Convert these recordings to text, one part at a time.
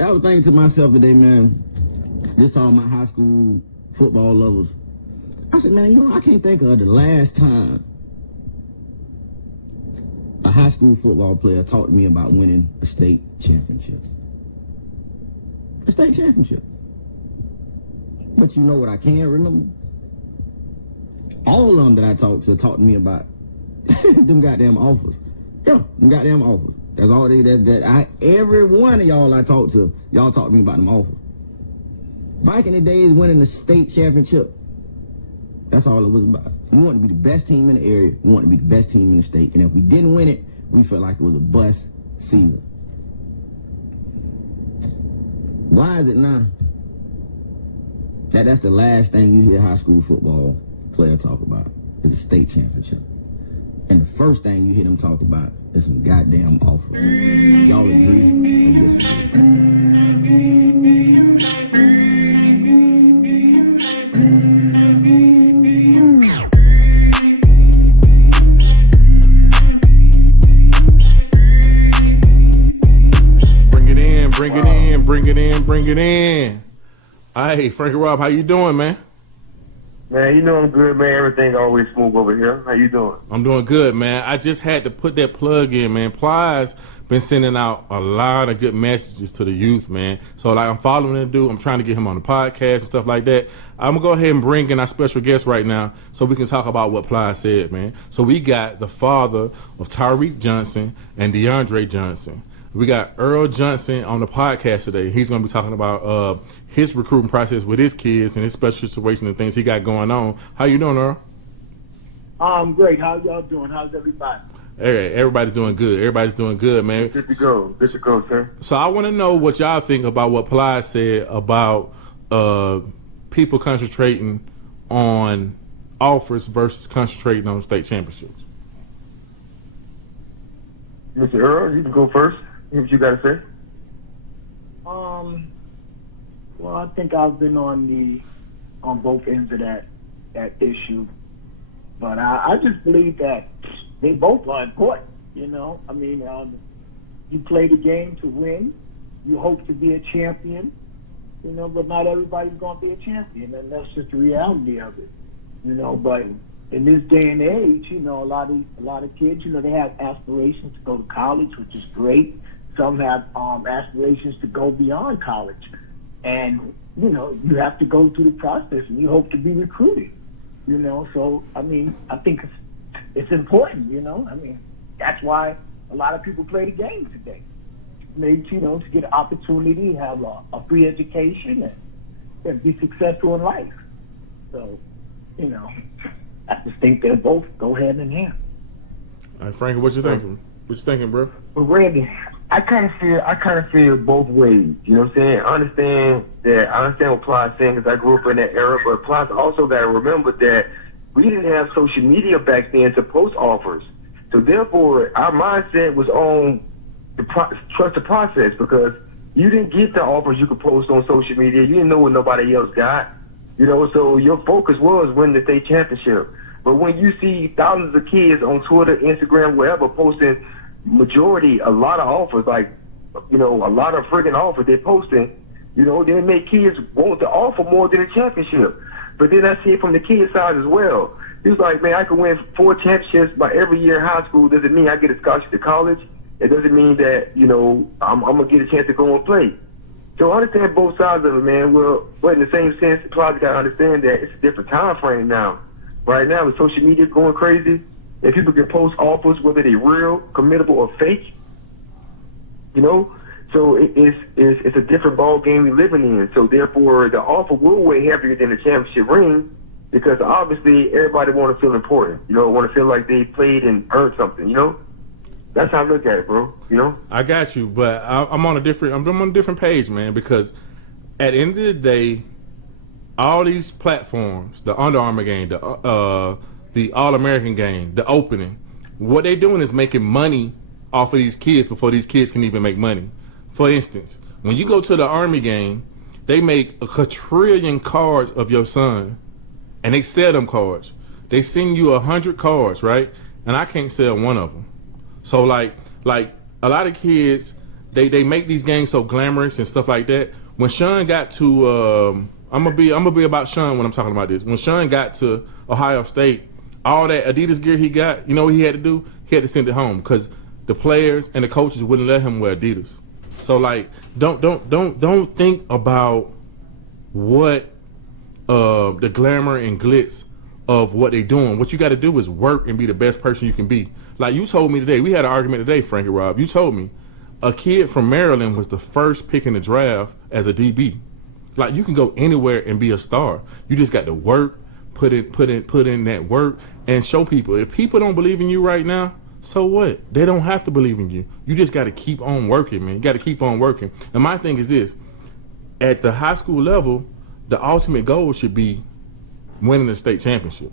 I was thinking to myself today, man, this all my high school football lovers. I said, man, you know, I can't think of the last time a high school football player talked to me about winning a state championship. A state championship. But you know what I can remember? All of them that I talked to me about them goddamn offers. Yeah, them goddamn offers. That's all every one of y'all I talked to, y'all talked to me about them offers. Back in the days winning the state championship, that's all it was about. We wanted to be the best team in the area. We wanted to be the best team in the state. And if we didn't win it, we felt like it was a bust season. Why is it now that's the last thing you hear high school football player talk about is the state championship? And the first thing you hear them talk about is some goddamn offers. Y'all agree or disagree? Bring it in. Hey, Frankie Rob, how you doing, man? Man, you know I'm good, man. Everything always smooth over here. How you doing? I'm doing good, man. I just had to put that plug in, man. Plies been sending out a lot of good messages to the youth, man. So, like, I'm following the dude. I'm trying to get him on the podcast and stuff like that. I'm going to go ahead and bring in our special guest right now so we can talk about what Plies said, man. So, we got the father of Tyreke Johnson and DeAndre Johnson. We got Earl Johnson on the podcast today. He's going to be talking about his recruiting process with his kids and his special situation and things he got going on. How you doing, Earl? I'm great. How y'all doing? How's everybody? Hey, everybody's doing good. Everybody's doing good, man. Good to go. Good to go, sir. So I want to know what y'all think about what Plies said about people concentrating on offers versus concentrating on state championships. Mr. Earl, you can go first. What you got to say? Well, I think I've been on both ends of that issue, but I just believe that they both are important. You know, I mean, you play the game to win. You hope to be a champion. You know, but not everybody's going to be a champion, and that's just the reality of it. You know, but in this day and age, you know, a lot of kids, you know, they have aspirations to go to college, which is great. Some have aspirations to go beyond college. And, you know, you have to go through the process and you hope to be recruited, you know. So, I mean, I think it's important, you know. I mean, that's why a lot of people play the game today. Maybe, you know, to get an opportunity, have a free education and be successful in life. So, you know, I just think they both go hand in hand. All right, Frankie, what you thinking? What you thinking, bro? Well, Randy, I kind of feel both ways. You know what I'm saying? I understand what Plies saying because I grew up in that era. But Plies also got to remember that we didn't have social media back then to post offers. So therefore, our mindset was on trust the process because you didn't get the offers you could post on social media. You didn't know what nobody else got. You know, so your focus was winning the state championship. But when you see thousands of kids on Twitter, Instagram, wherever, posting a lot of offers, like, you know, a lot of friggin' offers they're posting, you know, they make kids want to offer more than a championship. But then I see it from the kid side as well. He was like, man, I can win 4 championships by every year in high school. Doesn't mean I get a scholarship to college. It doesn't mean that, you know, I'm going to get a chance to go and play. So I understand both sides of it, man. Well, but in the same sense, the project got to understand that it's a different time frame now. Right now, with social media going crazy, and people can post offers, whether they're real, committable, or fake, you know? So it's a different ball game we're living in. So therefore, the offer will weigh heavier than the championship ring because obviously everybody want to feel important, you know, want to feel like they played and earned something, you know? That's how I look at it, bro, you know? I got you, but I'm on a different page, man, because at the end of the day, all these platforms, the Under Armour game, the All-American game, the opening, what they're doing is making money off of these kids before these kids can even make money. For instance, when you go to the Army game, they make a quadrillion cards of your son, and they sell them cards. They send you 100 cards, right? And I can't sell one of them. So like a lot of kids, they make these games so glamorous and stuff like that. When Sean got to I'm gonna be about Sean when I'm talking about this. When Sean got to Ohio State, all that Adidas gear he got, you know what he had to do? He had to send it home because the players and the coaches wouldn't let him wear Adidas. So like, don't think about what the glamour and glitz of what they're doing. What you got to do is work and be the best person you can be. Like you told me today, we had an argument today, Frankie Rob. You told me a kid from Maryland was the first pick in the draft as a DB. Like you can go anywhere and be a star. You just got to work, put in that work, and show people. If people don't believe in you right now, so what? They don't have to believe in you. You just got to keep on working, man. You got to keep on working. And my thing is this: at the high school level, the ultimate goal should be winning the state championship.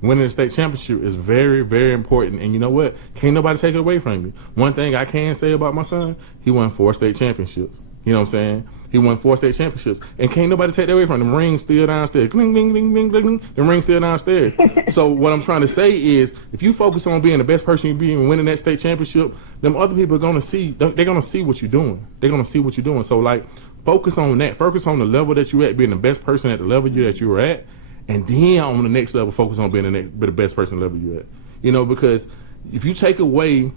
Winning the state championship is very, very important. And you know what? Can't nobody take it away from you. One thing I can say about my son, he won 4 state championships. You know what I'm saying? He won 4 state championships. And can't nobody take that away from him. The ring's still downstairs. Ding, ding, ding, ding, ding. The ring's still downstairs. So what I'm trying to say is, if you focus on being the best person you be and winning that state championship, them other people are going to see, they're going to see what you're doing. They're going to see what you're doing. So like, focus on that. Focus on the level that you're at, being the best person at the level that you were at. And then on the next level, focus on being the best person level you're at. You know, because if you take away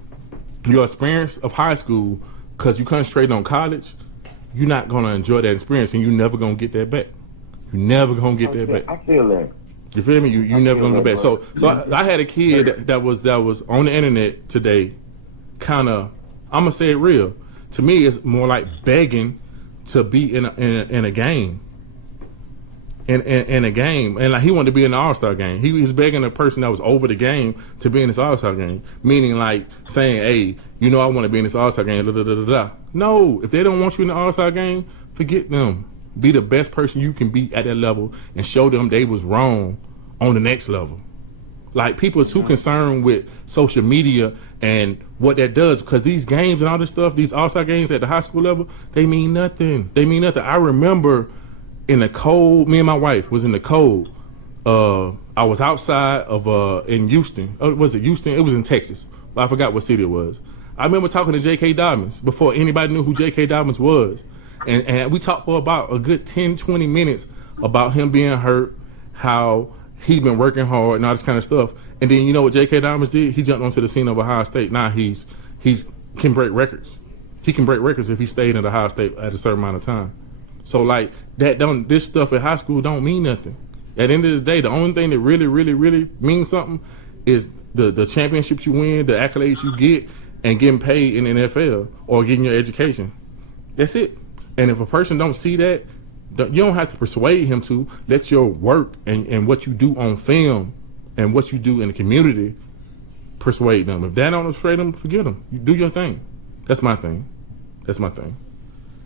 your experience of high school because you concentrate on college, you're not going to enjoy that experience and you're never going to get that back. You're never going to get that back. I feel that. You feel me? You never going to get back. So I had a kid that was on the internet today, kind of, I'm going to say it real. To me, it's more like begging to be in a game. In a game, and like he wanted to be in the All-Star game. He was begging a person that was over the game to be in this All-Star game, meaning like saying, "Hey, you know, I want to be in this All-Star game." Da, da, da, da, da. No, if they don't want you in the All-Star game, forget them. Be the best person you can be at that level, and show them they was wrong on the next level. Like people are too concerned with social media and what that does, because these games and all this stuff, these All-Star games at the high school level, they mean nothing. They mean nothing. I remember. In the cold, me and my wife was in the cold. I was outside of in Houston. Was it Houston? It was in Texas. But I forgot what city it was. I remember talking to J.K. Dobbins before anybody knew who J.K. Dobbins was. And we talked for about a good 10, 20 minutes about him being hurt, how he's been working hard and all this kind of stuff. And then you know what J.K. Dobbins did? He jumped onto the scene of Ohio State. Now he's can break records. He can break records if he stayed in Ohio State at a certain amount of time. So like this stuff at high school don't mean nothing. At the end of the day, the only thing that really, really, really means something is the championships you win, the accolades you get, and getting paid in the NFL or getting your education. That's it. And if a person don't see that, you don't have to persuade him to. Let your work and what you do on film and what you do in the community persuade them. If that don't persuade them, forget them. You do your thing. That's my thing. That's my thing.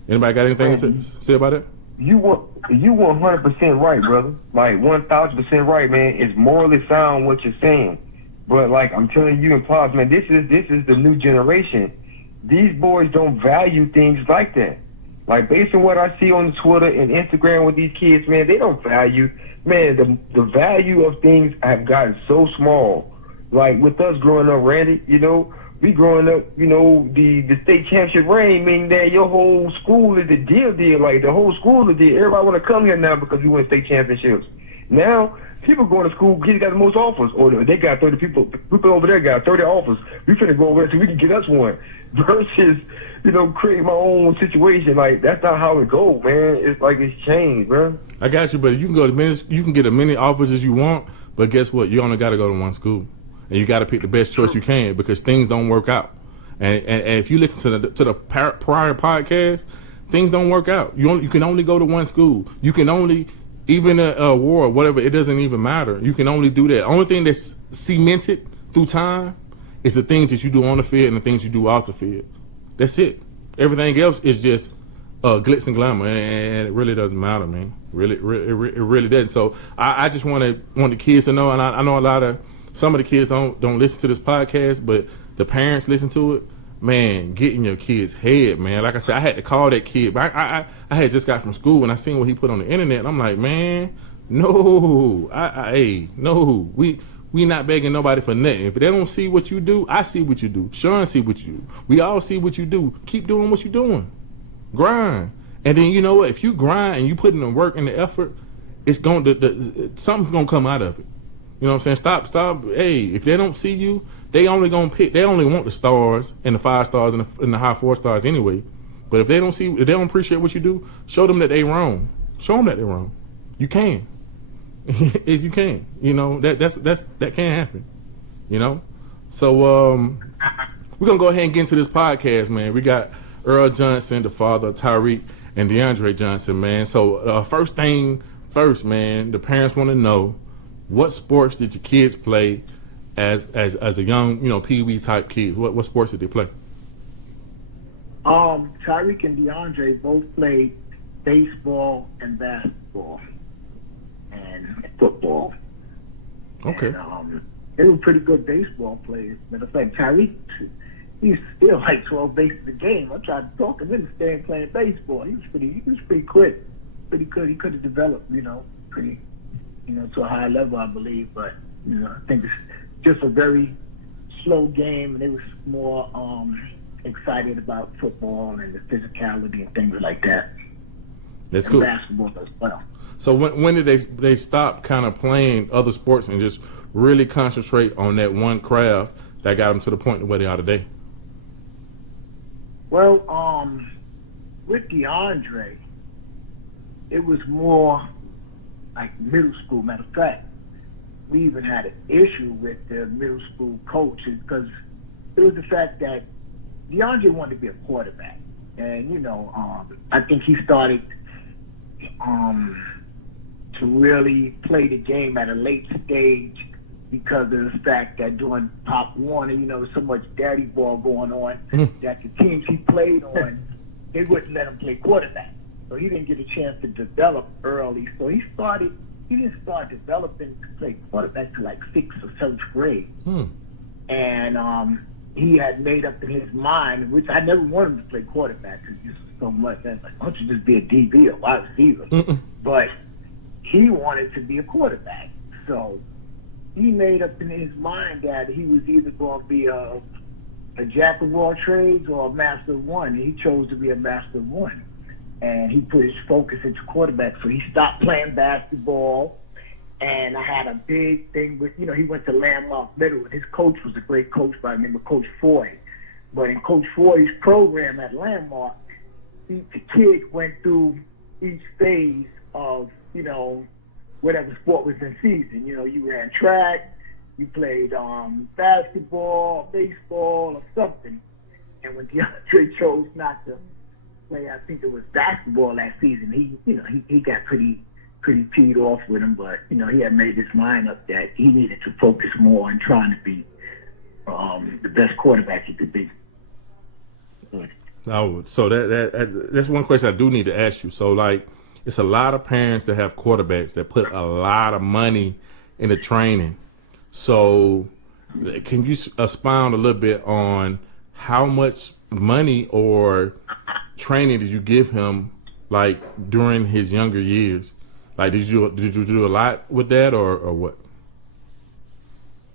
Anybody got anything to say about it? You 100% right, brother. Like 1,000% right, man. It's morally sound what you're saying. But like I'm telling you and Pops, man, this is the new generation. These boys don't value things like that. Like based on what I see on Twitter and Instagram with these kids, man, they don't value. Man, the value of things have gotten so small. Like with us growing up, Randy, you know. We growing up, you know, the state championship ring, meaning that your whole school is the deal. Like the whole school is the deal. Everybody want to come here now because we win state championships. Now, people going to school, kids got the most offers. Or they got 30 people over there got 30 offers. We finna go over there so we can get us one. Versus, you know, create my own situation. Like, that's not how it goes, man. It's like it's changed, man. I got you, but you can get as many offers as you want, but guess what? You only got to go to one school. And you got to pick the best choice you can because things don't work out. And if you listen to the prior podcast, things don't work out. You can only go to one school. You can only, even a war, whatever, it doesn't even matter. You can only do that. Only thing that's cemented through time is the things that you do on the field and the things you do off the field. That's it. Everything else is just glitz and glamour, and it really doesn't matter, man. It really doesn't. So I just want the kids to know, and I know some of the kids don't listen to this podcast, but the parents listen to it. Man, get in your kid's head, man. Like I said, I had to call that kid. But I had just got from school and I seen what he put on the internet. And I'm like, man, no, no. We We not begging nobody for nothing. If they don't see what you do, I see what you do. Sean see what you do. We all see what you do. Keep doing what you're doing. Grind. And then you know what? If you grind and you put in the work and the effort, it's going to something's gonna come out of it. You know what I'm saying? Stop. Hey, if they don't see you, they only gonna pick. They only want the stars and the 5 stars and the high 4 stars anyway. But if they don't see, if they don't appreciate what you do, show them that they wrong. Show them that they're wrong. You can. If you can, you know that can happen. You know, so we're gonna go ahead and get into this podcast, man. We got Earl Johnson, the father of Tyreke, and DeAndre Johnson, man. So first thing first, man, the parents want to know, what sports did your kids play as a young, you know, pee-wee type kids? What sports did they play? Tyreke and DeAndre both played baseball and basketball and football. Okay. And, they were pretty good baseball players. Matter of fact, Tyreke, he's still like 12 bases a game. I tried to talk him into staying playing baseball. He was pretty quick, pretty good. He could have developed, you know, pretty, you know, to a high level, I believe. But you know, I think it's just a very slow game, and they was more excited about football and the physicality and things like that. That's and cool. Basketball as well. So when did they stop kind of playing other sports and just really concentrate on that one craft that got them to the point where they are today? Well, with DeAndre, it was more like middle school. Matter of fact, we even had an issue with the middle school coaches because it was the fact that DeAndre wanted to be a quarterback. And, you know, I think he started to really play the game at a late stage because of the fact that during Pop Warner, you know, so much daddy ball going on that the teams he played on, they wouldn't let him play quarterback. So he didn't get a chance to develop early. So he didn't start developing to play quarterback till like 6th or 7th grade. And he had made up in his mind, which I never wanted him to play quarterback because he was so much. I was like, why don't you just be a DB or wide receiver? But he wanted to be a quarterback. So he made up in his mind that he was either going to be a jack of all trades or a master of one. And he chose to be a master of one. And he put his focus into quarterback. So he stopped playing basketball. And I had a big thing with, you know, he went to Landmark Middle, and his coach was a great coach by the name of Coach Foy. But in Coach Foy's program at Landmark, the kids went through each phase of, you know, whatever sport was in season. You know, you ran track, you played basketball, baseball, or something. And when DeAndre chose not to play, I think it was basketball that season, he got pretty peed off with him, but you know, he had made his mind up that he needed to focus more on trying to be the best quarterback he could be. Oh, so that's one question I do need to ask you. So, like, it's a lot of parents that have quarterbacks that put a lot of money into training. So, can you expound a little bit on how much money or training did you give him, like, during his younger years? Like, did you do a lot with that or what?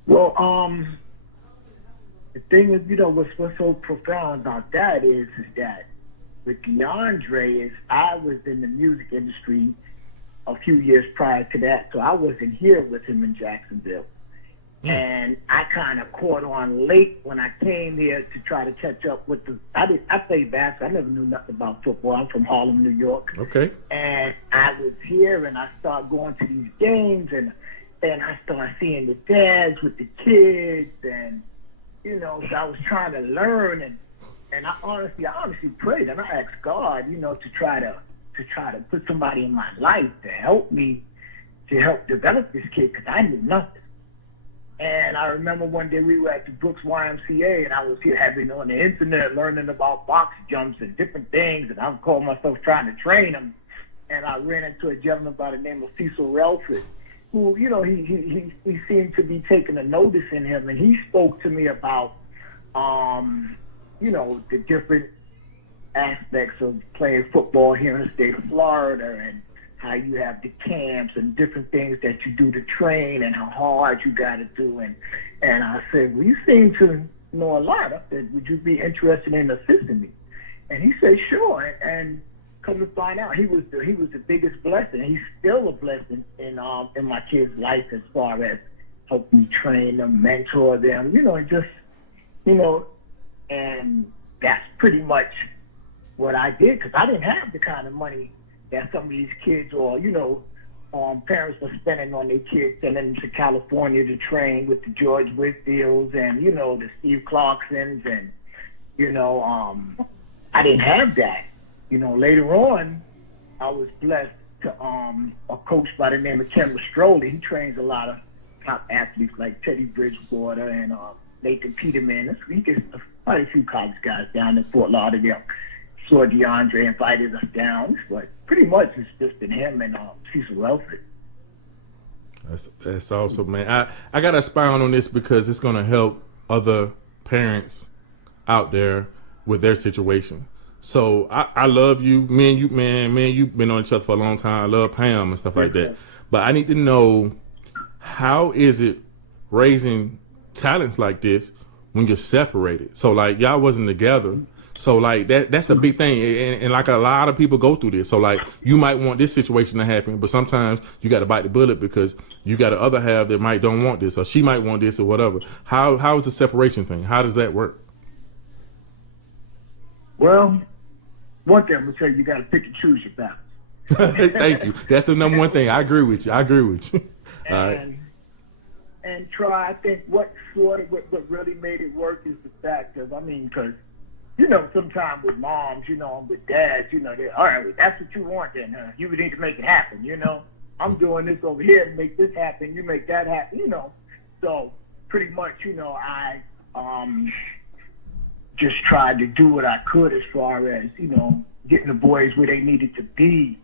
Well, the thing is, you know, what's so profound about that is that with DeAndre I was in the music industry a few years prior to that, so I wasn't here with him in Jacksonville. And I kind of caught on late when I came here to try to catch up with I played basketball. I never knew nothing about football. I'm from Harlem, New York. Okay. And I was here, and I started going to these games, and I started seeing the dads with the kids, and, you know, so I was trying to learn, and I honestly prayed, and I asked God, you know, to try to put somebody in my life to help me, to help develop this kid, because I knew nothing. And I remember one day we were at the Brooks YMCA, and I was here having on the internet learning about box jumps and different things, and I'm calling myself trying to train them. And I ran into a gentleman by the name of Cecil Relford, who, you know, he seemed to be taking a notice in him, and he spoke to me about, you know, the different aspects of playing football here in the state of Florida and how you have the camps and different things that you do to train and how hard you got to do. And I said, well, you seem to know a lot. I said, would you be interested in assisting me? And he said, sure. And come to find out, he was the biggest blessing. He's still a blessing in my kids' life as far as helping train them, mentor them, and just, and that's pretty much what I did, because I didn't have the kind of money that some of these kids or, parents are spending on their kids, sending them to California to train with the George Whitfields and, the Steve Clarksons. And, I didn't have that. Later on, I was blessed to a coach by the name of Ken Mastroli. He trains a lot of top athletes like Teddy Bridgewater and Nathan Peterman. He gets quite a few college guys down in Fort Lauderdale. Saw DeAndre invited us down, but pretty much it's just been him and Cecil Welford. That's awesome, man. I got to expound on this because it's going to help other parents out there with their situation. So I love you, man. You've been on each other for a long time. I love Pam and stuff like that. But I need to know, how is it raising talents like this when you're separated? So like y'all wasn't together. So like that's a big thing, and like a lot of people go through this. So like you might want this situation to happen, but sometimes you got to bite the bullet because you got the other half that might don't want this, or she might want this, or whatever. How is the separation thing? How does that work? Well, one thing I'm gonna tell you, you got to pick and choose your battles. Thank you. That's the number one thing. I agree with you. All right. And try. I think what really made it work is the fact of, because sometimes with moms, with dads, they, all right, that's what you want then, huh? You would need to make it happen, I'm doing this over here to make this happen, you make that happen, So pretty much, I just tried to do what I could as far as, getting the boys where they needed to be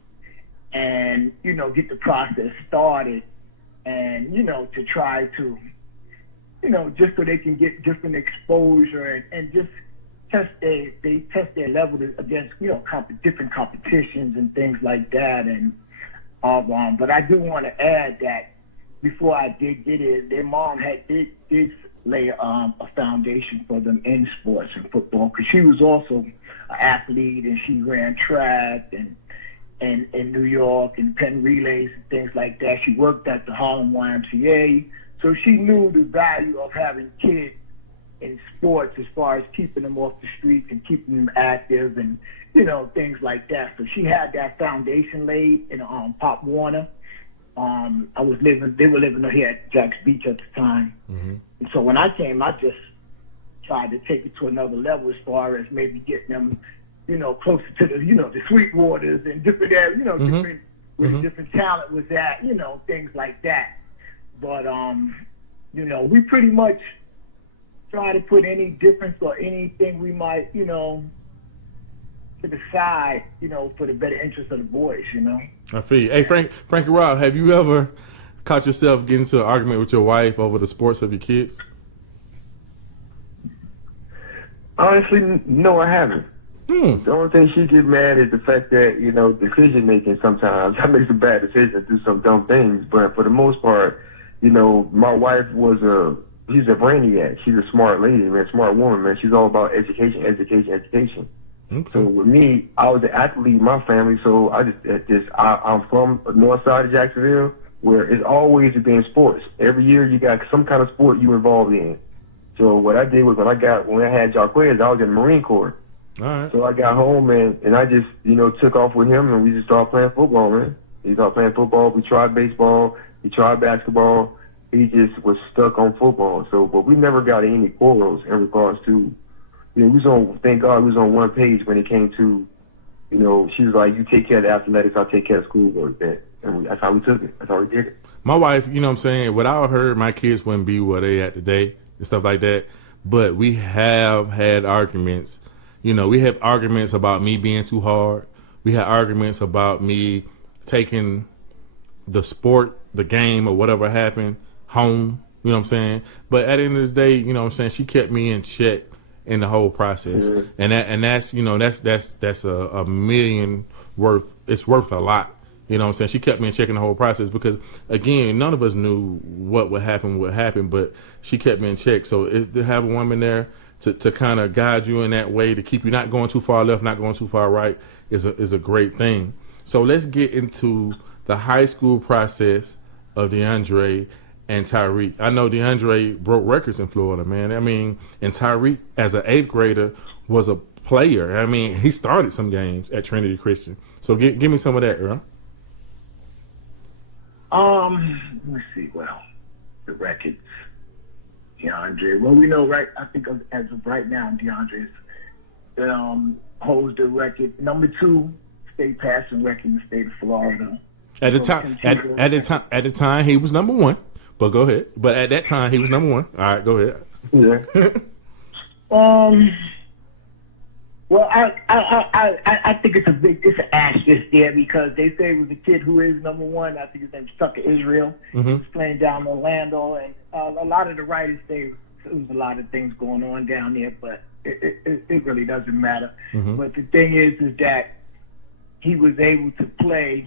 and, get the process started and, to try to, just so they can get different exposure and just test their level against different competitions and things like that. And but I do want to add that before I did get it, their mom did lay a foundation for them in sports and football, because she was also an athlete and she ran track and in New York and Penn relays and things like that. She worked at the Harlem YMCA, so she knew the value of having kids in sports as far as keeping them off the streets and keeping them active and, things like that. So she had that foundation laid in Pop Warner. They were living here at Jack's Beach at the time. Mm-hmm. And so when I came, I just tried to take it to another level as far as maybe getting them, closer to the, the Sweetwaters and different areas, different, where different talent was at, things like that. But, we pretty much try to put any difference or anything we might, to the side, for the better interest of the boys, I feel you. Hey, Frankie Rob, have you ever caught yourself getting into an argument with your wife over the sports of your kids? Honestly, no, I haven't. The only thing she get mad is the fact that, decision making sometimes. I make some bad decisions, do some dumb things, but for the most part, my wife she's a brainiac. She's a smart lady, man, smart woman, man. She's all about education. Okay. So with me, I was an athlete in my family, so I'm from the north side of Jacksonville, where it's always been sports. Every year you got some kind of sport you involved in. So what I did was when I had Jarquez, I was in the Marine Corps. All right. So I got home and I just, took off with him and we just started playing football, man. We started playing football. We tried baseball. We tried basketball. He just was stuck on football. So, but we never got any quarrels in regards to, thank God we was on one page when it came to, she was like, you take care of the athletics, I'll take care of schoolwork. And that's how we took it. That's how we did it. My wife, what I'm saying, without her, my kids wouldn't be where they at today and stuff like that. But we have had arguments. We have arguments about me being too hard. We had arguments about me taking the sport, the game, or whatever happened home. You know what I'm saying? But at the end of the day, she kept me in check in the whole process. Mm-hmm. And that's a million worth. It's worth a lot You know what I'm saying? She kept me in check in the whole process because, again, none of us knew what would happen, but she kept me in check. So to have a woman there to kind of guide you in that way, to keep you not going too far left, not going too far right, is a great thing. So let's get into the high school process of DeAndre and Tyreke. I know DeAndre broke records in Florida, man. I mean, and Tyreke, as an 8th grader, was a player. I mean, he started some games at Trinity Christian. So give me some of that, Earl. Let's see. Well, the records. DeAndre. Well, we know, right? I think as of right now, DeAndre holds the record, #2 state passing record in the state of Florida. At the time, he was #1. But go ahead. But at that time, he was #1. All right, go ahead. Yeah. Well, I think it's an asterisk there because they say it was a kid who is #1. I think his name's Tucker Israel. Mm-hmm. He's playing down in Orlando, and a lot of the writers say there was a lot of things going on down there, but it really doesn't matter. Mm-hmm. But the thing is that he was able to play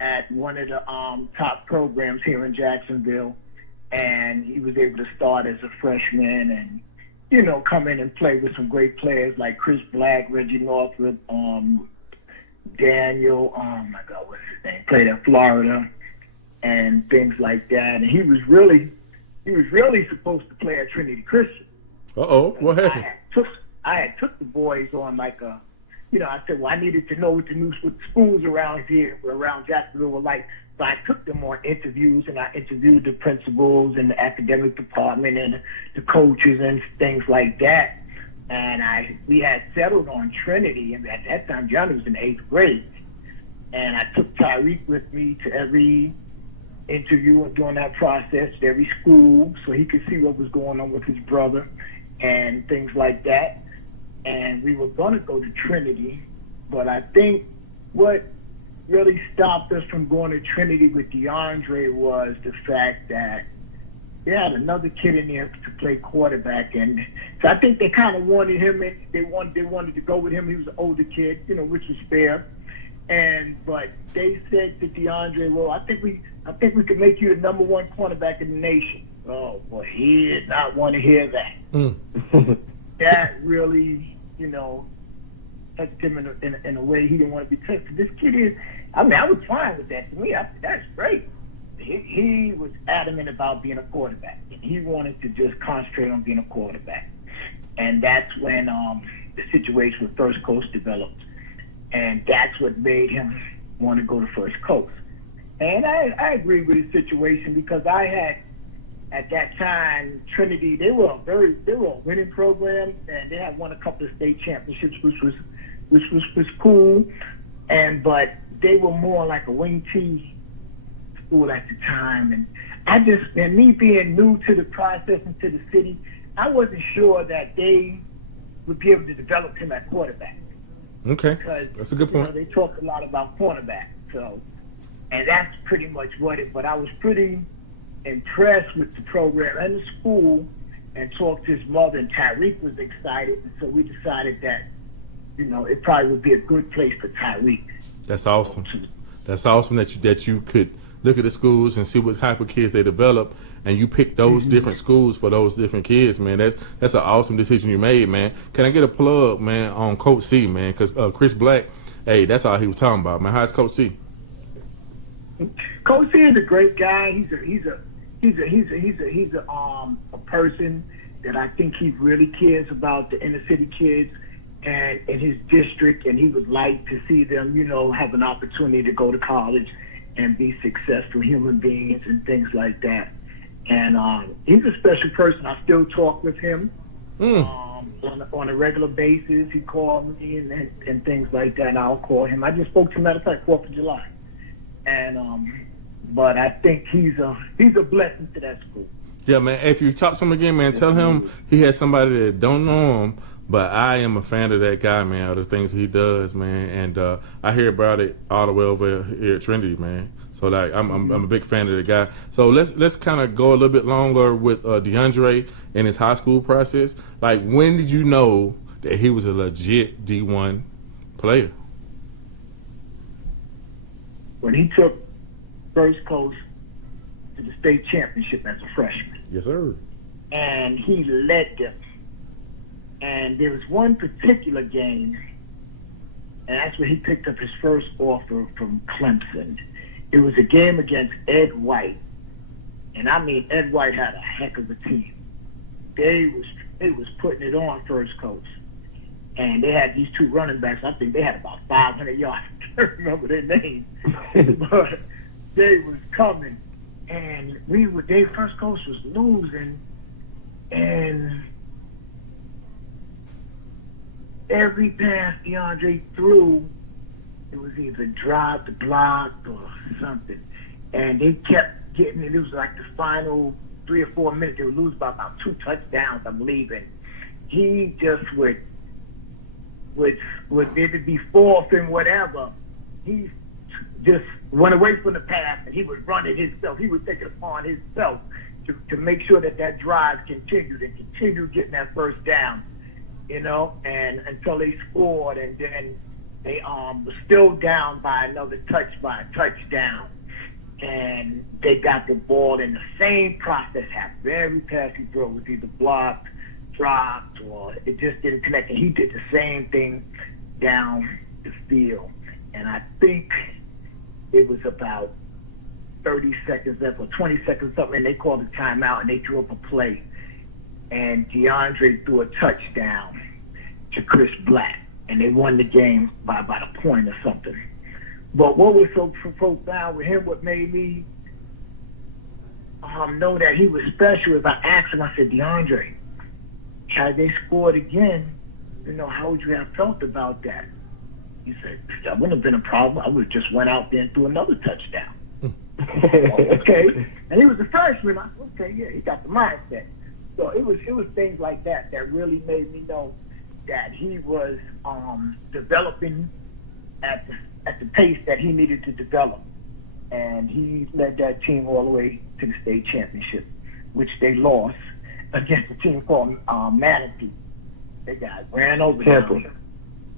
at one of the top programs here in Jacksonville, and he was able to start as a freshman and come in and play with some great players like Chris Black, Reggie Northrup, Daniel, what's his name? Played at Florida and things like that. And he was really supposed to play at Trinity Christian. What happened? I had took the boys on I said, well, I needed to know what the schools around here, around Jacksonville were like. So I took them on interviews, and I interviewed the principals and the academic department and the coaches and things like that. And we had settled on Trinity, and at that time, Johnny was in 8th grade. And I took Tyreke with me to every interview and during that process, to every school, so he could see what was going on with his brother and things like that. And we were going to go to Trinity, but I think what really stopped us from going to Trinity with DeAndre was the fact that they had another kid in there to play quarterback, and so I think they kind of wanted him. They wanted to go with him. He was an older kid, which was fair. But they said to DeAndre, "Well, I think we could make you the #1 cornerback in the nation." Oh boy, he did not want to hear that. That really, touched him in a way he didn't want to be touched. This kid is, I was fine with that. To me, that's great. He was adamant about being a quarterback, and he wanted to just concentrate on being a quarterback. And that's when the situation with First Coast developed, and that's what made him want to go to First Coast. And I agree with his situation because I had, at that time, Trinity, they were a winning program, and they had won a couple of state championships, which was cool. But they were more like a wing T school at the time, and me being new to the process and to the city, I wasn't sure that they would be able to develop him at quarterback. Okay, because, that's a good point. They talked a lot about cornerback, and that's pretty much what it. But I was pretty impressed with the program and the school, and talked to his mother, and Tyreke was excited, and so we decided that it probably would be a good place for Tyreke. That's awesome. That's awesome that you could look at the schools and see what type of kids they develop, and you pick those different schools for those different kids, man. That's an awesome decision you made, man. Can I get a plug, man, on Coach C, man? Because Chris Black, hey, that's all he was talking about, man. How's Coach C? Coach C is a great guy. He's a person that I think he really cares about the inner city kids and in his district, and he would like to see them, have an opportunity to go to college and be successful human beings and things like that. And he's a special person. I still talk with him on a regular basis. He called me and things like that, and I'll call him. I just spoke to him, matter of fact, 4th of July. And but I think he's a blessing to that school. Yeah, man. If you talk to him again, man, tell him he has somebody that don't know him, but I am a fan of that guy, man, of the things he does, man. And I hear about it all the way over here at Trinity, man. So I'm a big fan of the guy. So let's kind of go a little bit longer with DeAndre and his high school process. Like, when did you know that he was a legit D1 player? when he took First Coast to the state championship as a freshman. Yes, sir. And he led them. And there was one particular game, and that's where he picked up his first offer from Clemson. It was a game against Ed White. And I mean, Ed White had a heck of a team. They was putting it on First Coast. And they had these two running backs. I think they had about 500 yards. I can't remember their names. But they was coming. And First Coast was losing. And every pass DeAndre threw, it was either dropped, blocked, or something. And they kept getting it. It was like the final 3 or 4 minutes. They would lose by about 2 touchdowns, I believe. And he just would it'd be fourth and whatever. He just went away from the pass and he would run it himself. He would take it upon himself to make sure that drive continued and continued getting that first down, and until they scored, and then they was still down by a touchdown. And they got the ball, and the same process happened. Every pass he threw was either blocked, dropped, or it just didn't connect. And he did the same thing down the field. And I think it was about 30 seconds left or 20 seconds something, and they called a timeout and they drew up a play. And DeAndre threw a touchdown to Chris Black, and they won the game by about a point or something. But what was so profound with him, what made me know that he was special, is I asked him, I said, DeAndre, had they scored again, how would you have felt about that? He said, that wouldn't have been a problem. I would have just went out there and threw another touchdown. Okay. And he was a freshman. I said, okay, yeah, he got the mindset. So it was things like that really made me know that he was developing at the pace that he needed to develop. And he led that team all the way to the state championship, which they lost against a team called Manatee. They got ran over Tampa.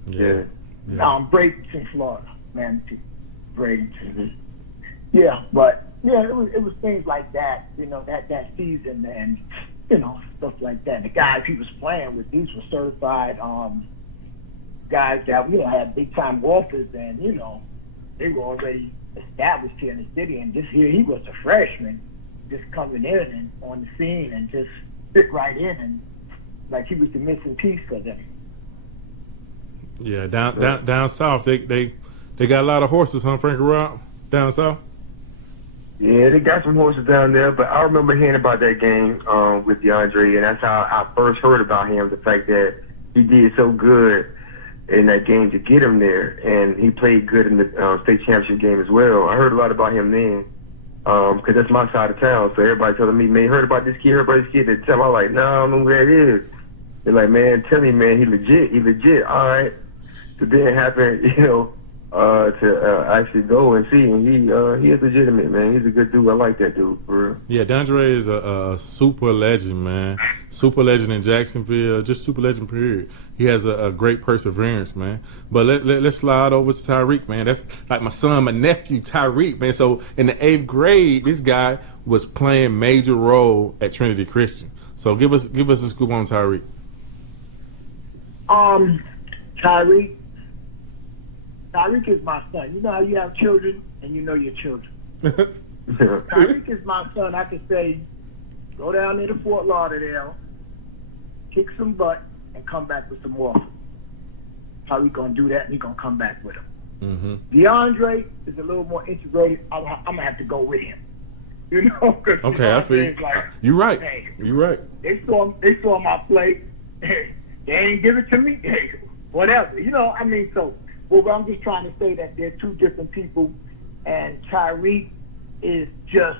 Yeah. Bradenton, Florida. Manatee. Bradenton. Yeah, but it was things like that, that season, and stuff like that. And the guys he was playing with, these were certified guys that had big time offers, and they were already established here in the city. And this year he was a freshman, just coming in and on the scene and just fit right in, and like he was the missing piece for them. Yeah, down south they got a lot of horses, huh, Frankie Rob? Down south. Yeah, they got some horses down there, but I remember hearing about that game with DeAndre, and that's how I first heard about him, the fact that he did so good in that game to get him there, and he played good in the state championship game as well. I heard a lot about him then, because that's my side of town, so everybody telling me, man, heard about this kid, They tell me, I'm like, no, I don't know who that is. They're like, man, tell me, man, he legit, all right. So then it happened, to actually go and see, and he is legitimate, man. He's a good dude. I like that dude, for real. Yeah, DeAndre is a super legend, man. Super legend in Jacksonville, just super legend, period. He has a great perseverance, man. But let's slide over to Tyreke, man. That's like my nephew, Tyreke, man. So in the 8th grade, this guy was playing major role at Trinity Christian. So give us a scoop on Tyreke. Tyreke is my son. You know how you have children and you know your children. Tyreke is my son. I could say, go down there to Fort Lauderdale, kick some butt, and come back with some more. Tyreke gonna do that, and he's gonna come back with him. Mm-hmm. DeAndre is a little more integrated. I'm gonna have to go with him. Okay, I feel like, you're right. Hey, you're right. They saw my play. They ain't give it to me. Hey, whatever. So. Well, I'm just trying to say that they're two different people, and Tyreke is just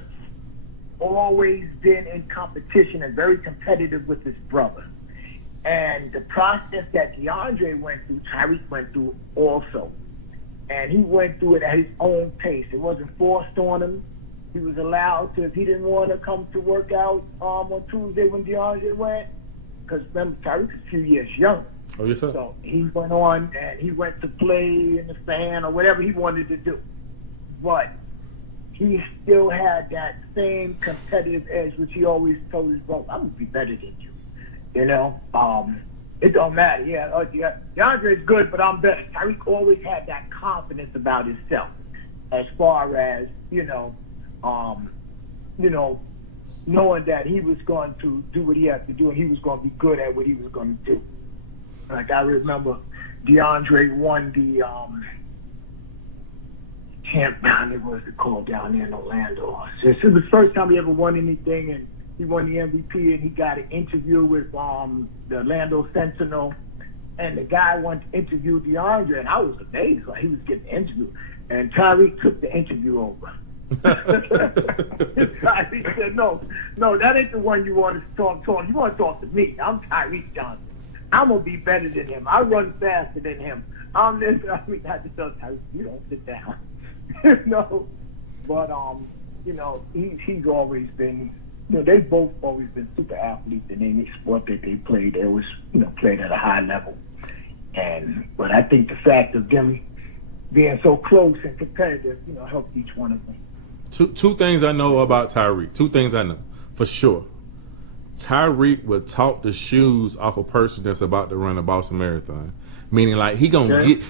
always been in competition and very competitive with his brother. And the process that DeAndre went through, Tyreke went through also. And he went through it at his own pace. It wasn't forced on him. He was allowed to, if he didn't want to come to work out on Tuesday when DeAndre went, because remember, Tyreke's a few years younger. Oh, yes, sir. So he went on and he went to play in the fan or whatever he wanted to do. but he still had that same competitive edge, which he always told his brother, "I'm gonna be better than you." You know, it don't matter. Yeah, DeAndre's good, but I'm better. Tyreke always had that confidence about himself, as far as knowing that he was going to do what he had to do, and he was going to be good at what he was going to do. Like I remember, DeAndre won the champ down there, what was it called down there in Orlando? So it was the first time he ever won anything, and he won the MVP, and he got an interview with the Orlando Sentinel, and the guy wanted to interview DeAndre, and I was amazed when he was getting the interview, and Tyreke took the interview over. Tyreke said, no, that ain't the one you want to talk to. You want to talk to me. I'm Tyreke Johnson. I'm going to be better than him. I run faster than him. I just tell Tyreke, you don't sit down. But he's always been, they've both always been super athletes in any sport that they played. They always, played at a high level. But I think the fact of them being so close and competitive, helped each one of them. Two things I know about Tyreke. Two things I know for sure. Tyreke would talk the shoes off a person that's about to run a Boston Marathon. Meaning, like, he gonna get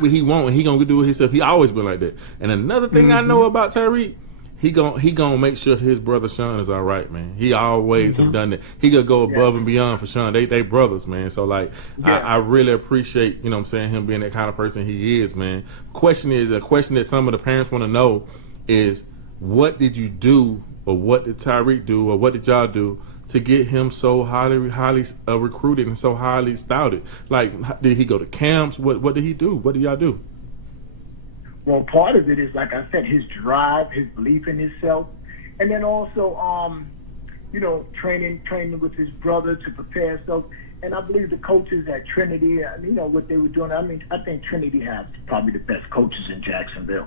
what he want, and he gonna do it himself. He always been like that. And another thing I know about Tyreke, he gonna make sure his brother Sean is all right, man. He always have done that. He gonna go above and beyond for Sean. They brothers, man. So like, I really appreciate, him being that kind of person he is, man. A question that some of the parents want to know is, what did you do, or what did Tyreke do, or what did y'all do to get him so highly recruited and so highly scouted? Like, did he go to camps? What did he do? What did y'all do? Well, part of it is, like I said, his drive, his belief in himself, and then also, training with his brother to prepare himself. And I believe the coaches at Trinity, what they were doing. I mean, I think Trinity has probably the best coaches in Jacksonville.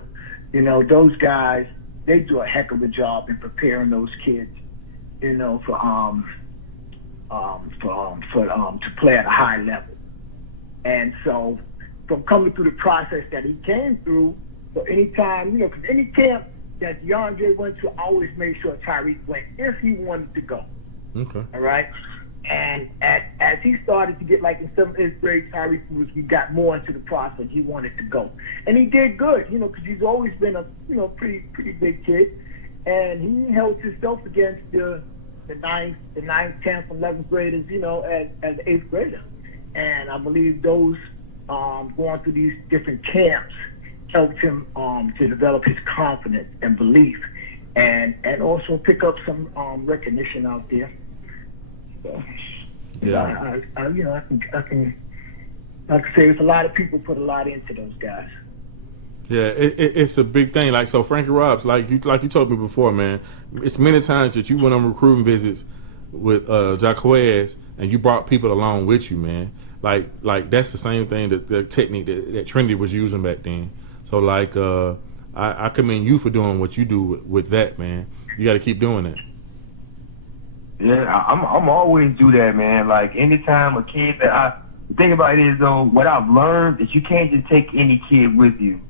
Those guys, they do a heck of a job in preparing those kids, to play at a high level. And so, from coming through the process that he came through, so anytime, because any camp that DeAndre went to, I always made sure Tyreke went if he wanted to go. Okay. All right? And as he started to get, like, in 7th, 8th grade, we got more into the process. He wanted to go. And he did good, because he's always been a, pretty big kid. And he held himself against the 9th, 10th, 11th graders, as an 8th grader. And I believe those going through these different camps helped him to develop his confidence and belief, and also pick up some recognition out there. So, yeah, I can say there's a lot of people put a lot into those guys. Yeah, it's a big thing. Like, so Frankie Robs, like you told me before, man, it's many times that you went on recruiting visits with Jaquez, and you brought people along with you, man. Like that's the same thing, that the technique that Trinity was using back then. So like, I commend you for doing what you do with that, man. You got to keep doing that. Yeah, I'm always do that, man. Like, anytime a kid the thing about it is, though, what I've learned is you can't just take any kid with you,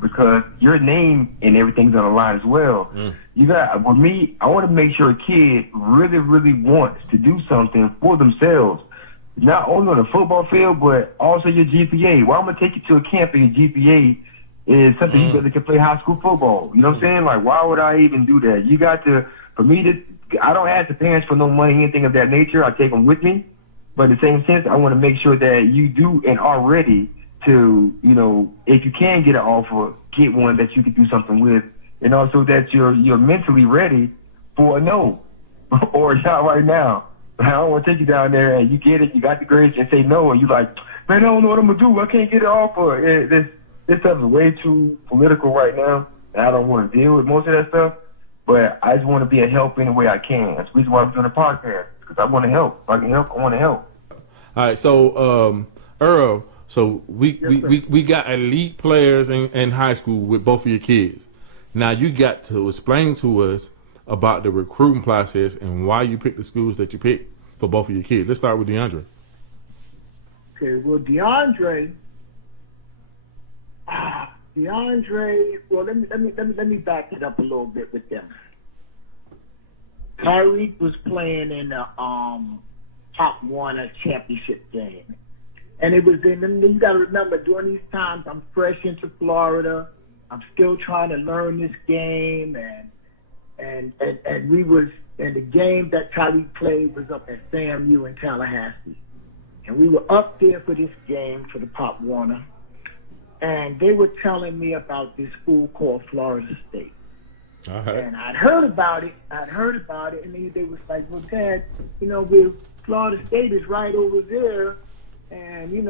because your name and everything's on the line as well. With me, I want to make sure a kid really, really wants to do something for themselves. Not only on the football field, but also your GPA. Why I'm going to take you to a camp and your GPA is something you really can play high school football. You know what I'm saying? Like, why would I even do that? You got to, I don't ask the parents for no money, anything of that nature. I take them with me. But in the same sense, I want to make sure that you do and are ready to, if you can get an offer, get one that you can do something with. And also that you're mentally ready for a no or a shot right now. I don't want to take you down there and you get it, you got the grades, and say no, and you like, man, I don't know what I'm going to do. I can't get an offer. This stuff is way too political right now, and I don't want to deal with most of that stuff. But I just want to be a help any way I can. That's the reason why I'm doing a podcast, because I want to help. If I can help, I want to help. All right, so Earl, so we got elite players in high school with both of your kids. Now you got to explain to us about the recruiting process and why you picked the schools that you picked for both of your kids. Let's start with DeAndre. Okay, well, DeAndre, DeAndre, well, let me back it up a little bit with them. Tyreke was playing in the Pop Warner championship game. And it was you got to remember, during these times, I'm fresh into Florida. I'm still trying to learn this game. And the game that Tyreke played was up at SAMU in Tallahassee. And we were up there for this game for the Pop Warner. And they were telling me about this school called Florida State. And I'd heard about it. And they was like, well, Dad, Florida State is right over there. And, you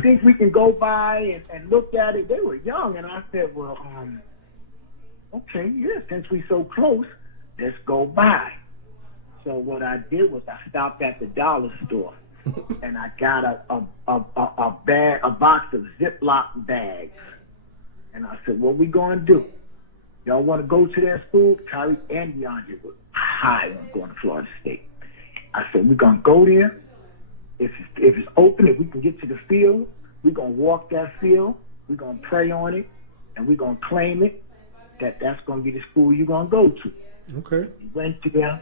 think we can go by and look at it? They were young. And I said, well, okay, yeah, since we so close, let's go by. So what I did was I stopped at the dollar store. And I got a box of Ziploc bags. And I said, what we going to do? Y'all want to go to their school? Tyreke and DeAndre were high on going to Florida State. I said, we're going to go there. If it's open, if we can get to the field, we're going to walk that field. We're going to pray on it. And we're going to claim it. That's going to be the school you're going to go to. Okay. We went there,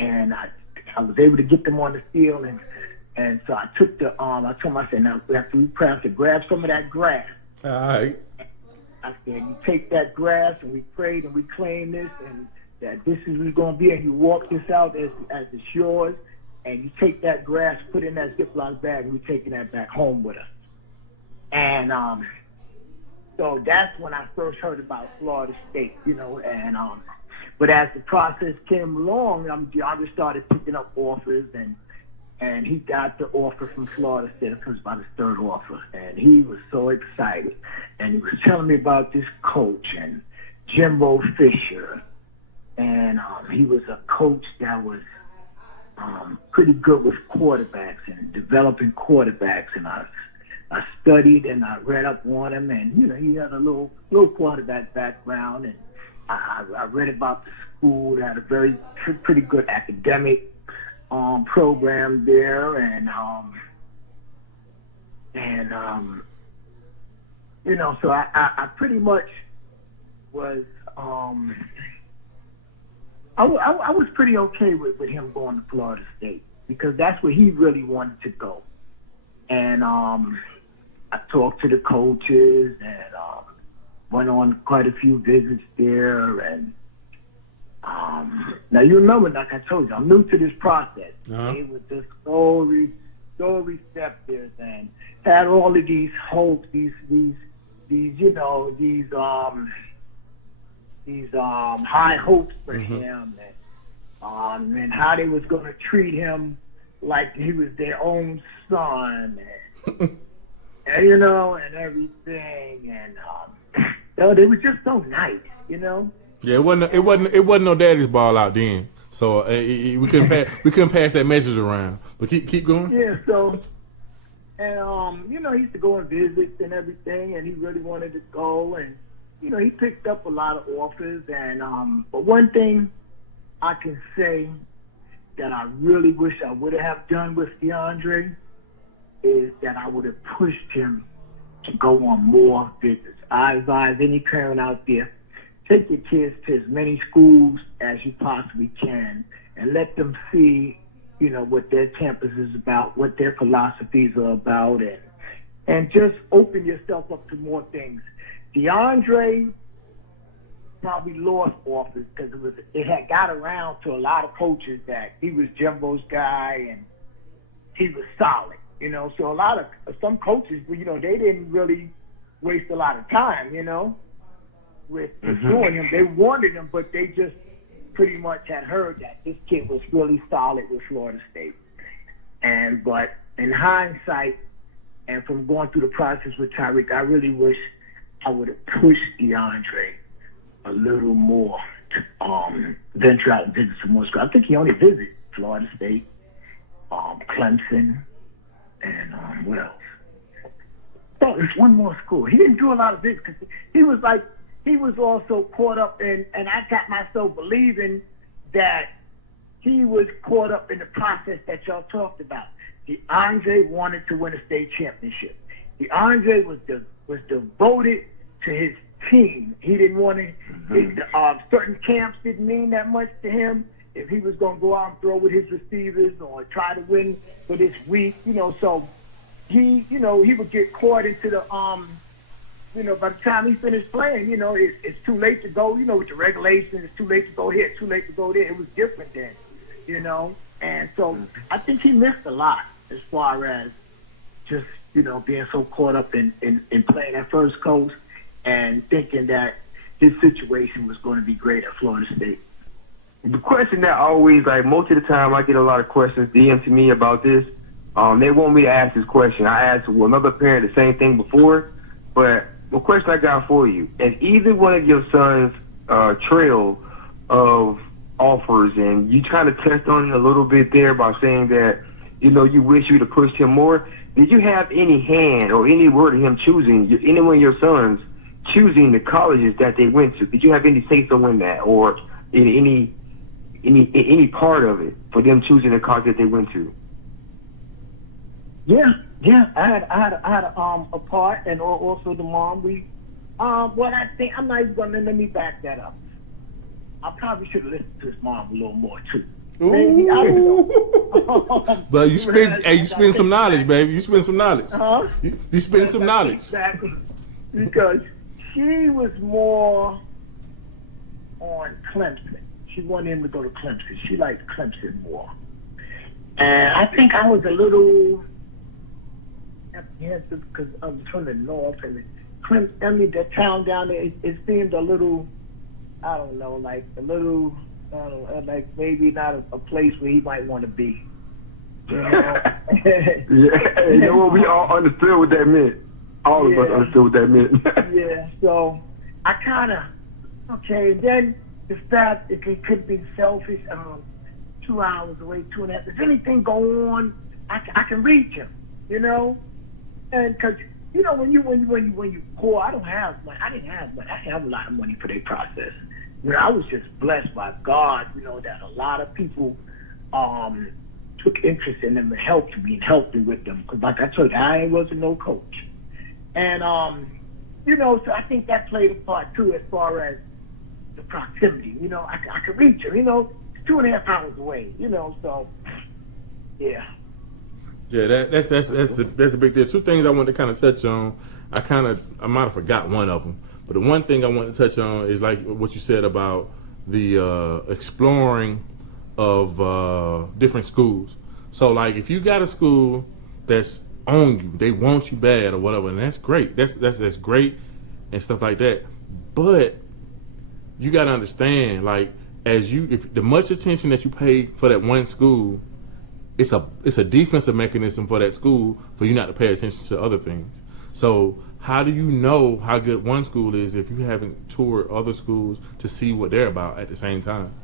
and I was able to get them on the field. And so I took I told them, I said, now after we pray, I have to grab some of that grass. All right. I said, you take that grass, and we prayed, and we claimed this, and that this is where it's going to be, and you walk this out as it's yours, and you take that grass, put it in that Ziploc bag, and we're taking that back home with us. And so that's when I first heard about Florida State, and but as the process came along, DeAndre started picking up offers, and he got the offer from Florida State. It was about his third offer. And he was so excited. And he was telling me about this coach and Jimbo Fisher. And he was a coach that was pretty good with quarterbacks and developing quarterbacks. And I studied and I read up on him. And, he had a little quarterback background. And I read about the school that had a very pretty good academic program there, and so I pretty much was I was pretty okay with him going to Florida State because that's where he really wanted to go, and I talked to the coaches and went on quite a few visits there, and now you remember, like I told you, I'm new to this process. Uh-huh. They were just so receptive and had all of these hopes, these high hopes for him, and how they was going to treat him like he was their own son, and and everything, and they were just so nice, Yeah, it wasn't no daddy's ball out then, so we couldn't pass that message around. But keep going. Yeah, so and he used to go on visits and everything, and he really wanted to go, and he picked up a lot of offers, and but one thing I can say that I really wish I would have done with DeAndre is that I would have pushed him to go on more visits. I advise any parent out there, take your kids to as many schools as you possibly can and let them see, what their campus is about, what their philosophies are about, and just open yourself up to more things. DeAndre probably lost offers because it had got around to a lot of coaches that he was Jimbo's guy and he was solid, So some coaches, they didn't really waste a lot of time, with pursuing him. They wanted him, but they just pretty much had heard that this kid was really solid with Florida State. But in hindsight, and from going through the process with Tyreke, I really wish I would have pushed DeAndre a little more to venture out and visit some more schools. I think he only visited Florida State, Clemson, and what else? Oh, there's one more school. He didn't do a lot of visits because he was also caught up in, and I got myself believing that he was caught up in the process that y'all talked about. DeAndre wanted to win a state championship. DeAndre was devoted to his team. He didn't want to. Certain camps didn't mean that much to him. If he was going to go out and throw with his receivers or try to win for this week, so he would get caught into the by the time he finished playing, it's too late to go. With the regulations, it's too late to go here, too late to go there. It was different then, And so I think he missed a lot as far as just being so caught up in playing at First Coast and thinking that his situation was going to be great at Florida State. The question that always, most of the time, I get a lot of questions DM to me about this. They want me to ask this question. I asked another parent the same thing before, but the question I got for you: if either one of your sons trail of offers, and you try to test on it a little bit there by saying that you wish you'd have pushed him more, did you have any hand or any word of him choosing any one of your sons choosing the colleges that they went to? Did you have any say so in that, or any part of it for them choosing the college that they went to? Yeah. I had a part, and also the mom. What I think, I'm not even gonna let me back that up. I probably should have listened to his mom a little more too. Maybe, I don't know. But you spend some knowledge, baby. You spend some knowledge. Huh? You spend some knowledge. Exactly. Because she was more on Clemson. She wanted him to go to Clemson. She liked Clemson more. And I think I was a little apprehensive because I was from the north, and Clemson, the town down there, it seemed a little, I don't know, like a little, like maybe not a place where he might want to be. Yeah, you know what? We all understood what that meant. All of us understood what that meant. Yeah, so I kind of, okay, then the fact that it could be selfish, 2 hours away, 2.5. If anything go on, I can reach him, and because when you poor, I didn't have money. I didn't have a lot of money for their process. I was just blessed by God, that a lot of people took interest in them and helped me with them. Because like I told you, I wasn't no coach, and so I think that played a part too as far as the proximity. I could reach him. 2.5 hours away. So yeah. Yeah, that's a big deal. Two things I want to kind of touch on. I might have forgot one of them, but the one thing I want to touch on is like what you said about the exploring of different schools. So like if you got a school that's on you, they want you bad or whatever, and that's great. That's great and stuff like that. But you got to understand, like if the much attention that you pay for that one school, it's a defensive mechanism for that school for you not to pay attention to other things. So how do you know how good one school is if you haven't toured other schools to see what they're about at the same time?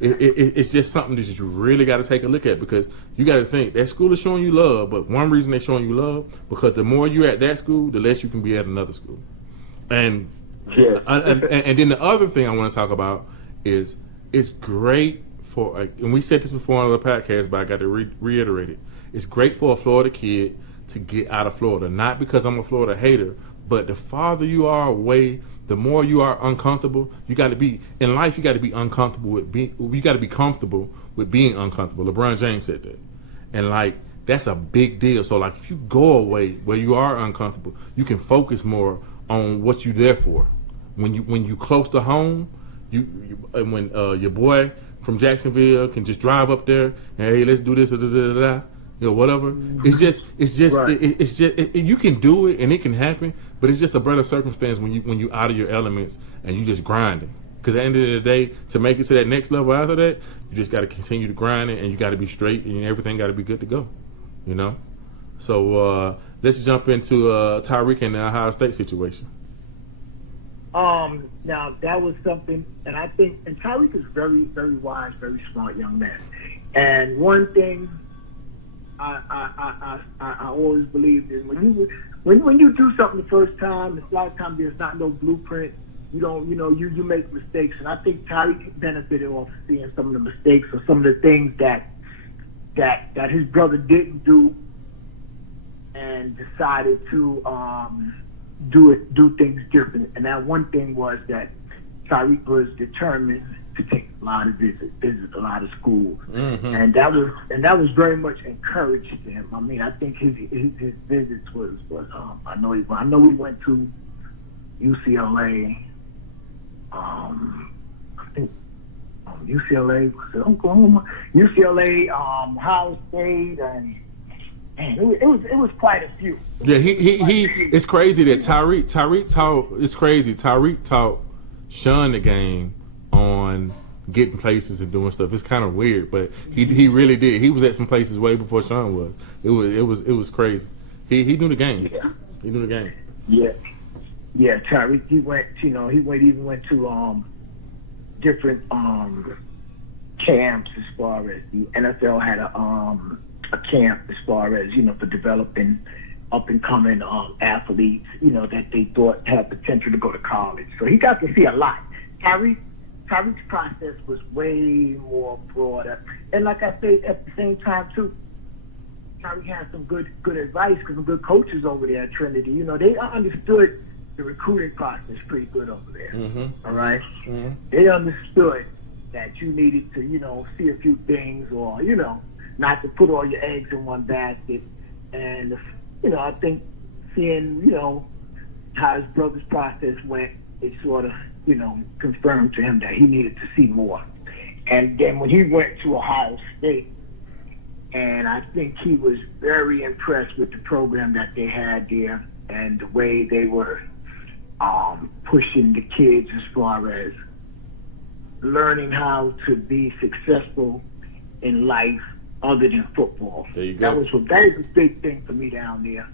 It's just something that you really got to take a look at, because you got to think that school is showing you love, but one reason they're showing you love because the more you're at that school, the less you can be at another school. And and then the other thing I want to talk about is it's great for, and we said this before on other podcasts, but I got to reiterate it. It's great for a Florida kid to get out of Florida, not because I'm a Florida hater, but the farther you are away, the more you are uncomfortable. You got to be in life. You got to be uncomfortable with you got to be comfortable with being uncomfortable. LeBron James said that, and like that's a big deal. So like if you go away where you are uncomfortable, you can focus more on what you're there for. When you close to home, when your boy from Jacksonville can just drive up there and hey, let's do this, whatever. It's just right. You can do it and it can happen, but it's just a better circumstance when you out of your elements and you just grinding. Because at the end of the day, to make it to that next level after that, you just got to continue to grind it, and you got to be straight, and everything got to be good to go. So let's jump into Tyreke and the Ohio State situation. Now that was something, and I think, and Tyreke is very, very wise, very smart young man. And one thing I always believed is when you do something the first time, a lot of times there's not no blueprint. You don't, you make mistakes, and I think Tyreke benefited off seeing some of the mistakes or some of the things that his brother didn't do, and decided to do things different. And that one thing was that Tyreke was determined to take a lot of visit a lot of schools, and that was very much encouraged to him. I mean, I think his visits was I know we went to UCLA. I think UCLA was Oklahoma, UCLA, Ohio State, and man, it was quite a few. Yeah, he it's crazy that Tyreke taught. It's crazy. Tyreke taught Sean the game on getting places and doing stuff. It's kind of weird, but he really did. He was at some places way before Sean was. It was crazy. He knew the game. Yeah. He knew the game. Yeah. Tyreke, he even went to different camps as far as the NFL had a camp as far as for developing up and coming athletes that they thought had potential to go to college. So he got to see a lot. Tyreke's process was way more broader, and like I said, at the same time too, Tyreke had some good advice because some good coaches over there at Trinity. They understood the recruiting process pretty good over there. All right? They understood that you needed to see a few things, or not to put all your eggs in one basket. And I think seeing how his brother's process went, it sort of confirmed to him that he needed to see more. And then when he went to Ohio State, and I think he was very impressed with the program that they had there and the way they were pushing the kids as far as learning how to be successful in life other than football. There you go. That was a big thing for me down there.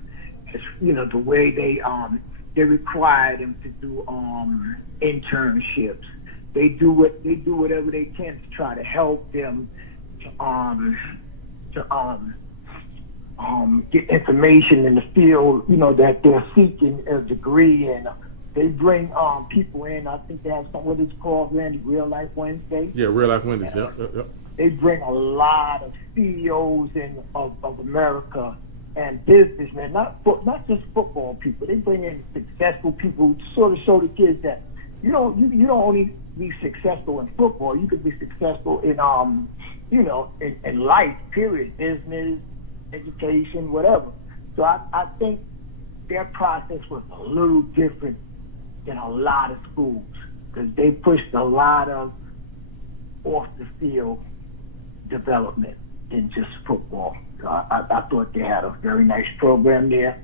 It's, the way they required them to do internships. They do whatever they can to try to help them to get information in the field, that they're seeking a degree. And they bring people in. I think they have what it's called, Randy, Real Life Wednesday. Yeah, Real Life Wednesdays. Yep. They bring a lot of CEOs of America and businessmen, not just football people. They bring in successful people who sort of show the kids that you don't only be successful in football. You could be successful in in life. Period. Business, education, whatever. So I think their process was a little different than a lot of schools because they pushed a lot of off the field development than just football. So I thought they had a very nice program there.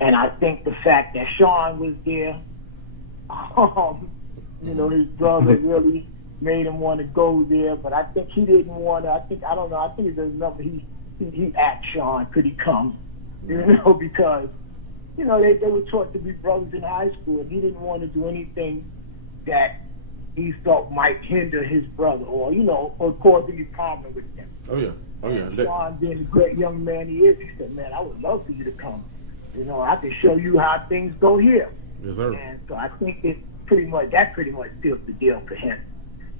And I think the fact that Sean was there, his brother really made him want to go there, but I think he didn't want to. I think he doesn't know, but he asked Sean, could he come? Because, they were taught to be brothers in high school, and he didn't want to do anything that he felt might hinder his brother or cause any problem with him. Oh yeah. Sean, being the great young man he is, he said, man, I would love for you to come. I can show you how things go here. Yes, sir. And so I think that pretty much sealed the deal for him.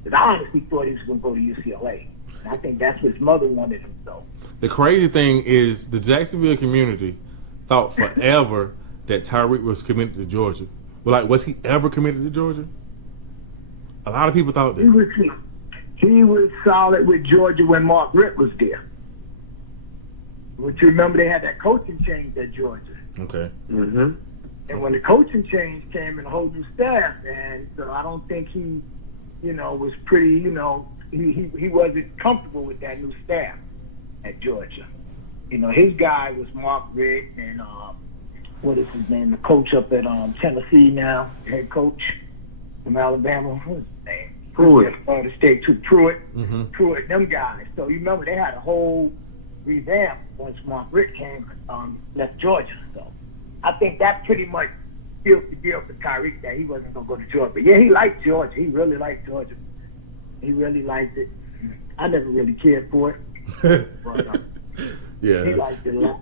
Because I honestly thought he was going to go to UCLA. And I think that's what his mother wanted him to. The crazy thing is the Jacksonville community thought forever that Tyreke was committed to Georgia. But was he ever committed to Georgia? A lot of people thought that. He was solid with Georgia when Mark Richt was there. But you remember they had that coaching change at Georgia. Okay. Mm-hmm. And when the coaching change came in, a whole new staff, and so I don't think he, was pretty, he wasn't comfortable with that new staff at Georgia. His guy was Mark Richt and what is his name? The coach up at Tennessee now, head coach from Alabama. What's his name? Pruitt. The state too, Pruitt. Mm-hmm. Pruitt, them guys. So you remember they had a whole revamp once Mark Richt came, left Georgia. So I think that pretty much sealed the deal for Tyreke that he wasn't going to go to Georgia. But yeah, he liked Georgia. He really liked Georgia. He really liked it. I never really cared for it. But, yeah. He liked it a lot.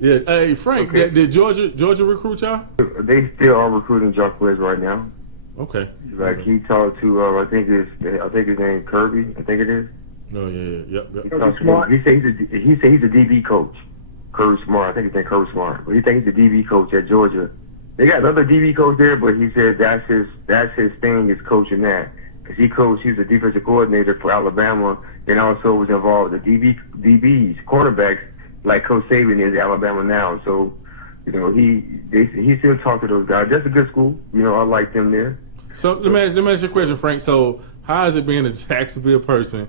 Yeah. Hey, Frank, Okay. did Georgia recruit y'all? They still are recruiting Jacquez right now. Okay. Like he talked to, I think his name Kirby. I think it is. Oh yeah. Yep. He talked to him. He said he's a DB coach. Kirby Smart. I think his name Kirby Smart. But he thinks he's the DB coach at Georgia They got another DB coach there, but he said that's his thing is coaching that. Because he's a defensive coordinator for Alabama, and also was involved with the DBs, cornerbacks, like Coach Saban is at Alabama now. So, he still talk to those guys. That's a good school. I like them there. So let me ask you a question, Frank. So how is it being a Jacksonville person,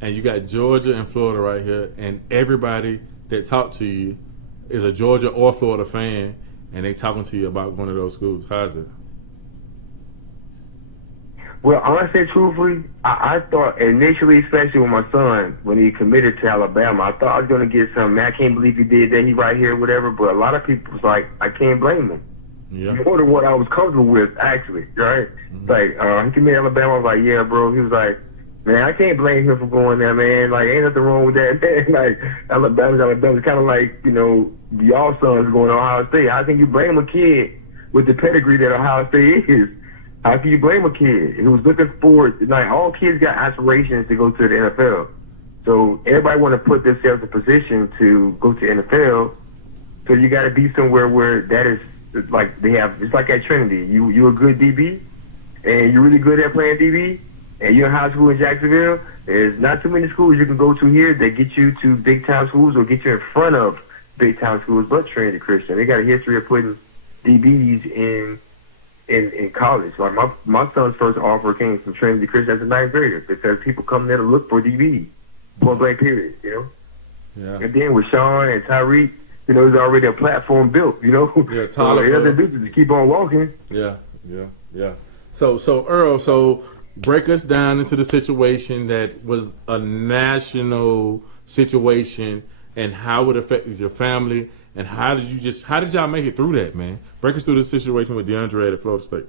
and you got Georgia and Florida right here, and everybody that talk to you is a Georgia or Florida fan, and they talking to you about one of those schools? How is it? Well, honestly, truthfully, I thought initially, especially with my son, when he committed to Alabama, I thought I was going to get something. Man, I can't believe he did that. He right here, whatever. But a lot of people was like, I can't blame him. Yeah. More than what I was comfortable with, actually, right? Mm-hmm. Like, he committed to Alabama. I was like, yeah, bro. He was like, man, I can't blame him for going there, man. Like, ain't nothing wrong with that, man. Like, Alabama's kind of like, y'all sons going to Ohio State. How can you blame a kid with the pedigree that Ohio State is? How can you blame a kid who was looking forward? Like, all kids got aspirations to go to the NFL. So everybody want to put themselves in position to go to the NFL. So you got to be somewhere where that is like it's like at Trinity. You're a good DB, and you're really good at playing DB, and you're in high school in Jacksonville. There's not too many schools you can go to here that get you to big time schools or get you in front of big time schools, but Trinity Christian. They got a history of putting DBs in college. Like my son's first offer came from Trinity Christian as a ninth grader because people come there to look for DB, point blank period, Yeah. And then with Sean and Tyreke, there's already a platform built, Yeah, so it doesn't do to keep on walking. Yeah. So Earl, break us down into the situation that was a national situation and how it affected your family. And how did y'all make it through that, man? Break us through the situation with DeAndre at Florida State.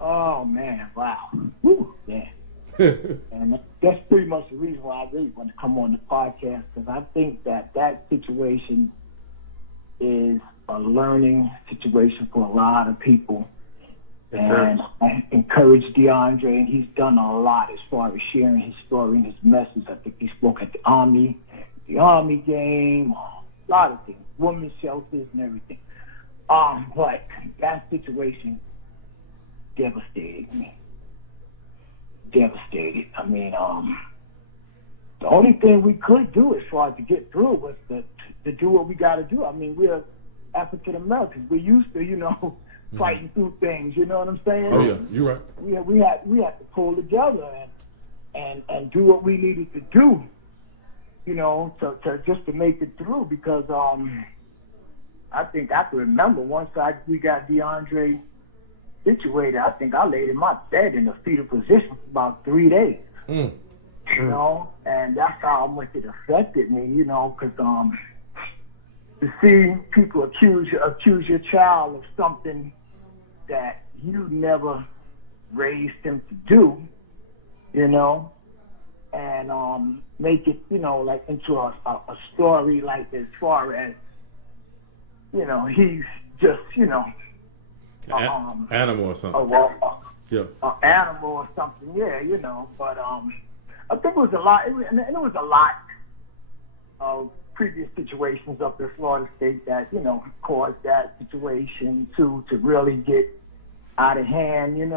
Oh man, wow. Whew, yeah. And that's pretty much the reason why I really want to come on the podcast, because I think that situation is a learning situation for a lot of people. And I encourage DeAndre, and he's done a lot as far as sharing his story and his message. I think he spoke at the Army game, a lot of things, women's shelters and everything. But that situation devastated me. Devastated. I mean, the only thing we could do as far as to get through was to do what we got to do. I mean, we're African Americans. We're used to, fighting through things. You know what I'm saying? Oh yeah, you're right. We had to pull together and do what we needed to do. To just to make it through, because I think I can remember once we got DeAndre situated, I think I laid in my bed in a fetal position for about 3 days. And that's how much it affected me, because to see people accuse your child of something that you never raised him to do, and make it, like into a story, like as far as, he's just, animal or something. An animal or something, yeah, But I think it was a lot, and it was a lot of previous situations up in Florida State that, caused that situation to really get out of hand, and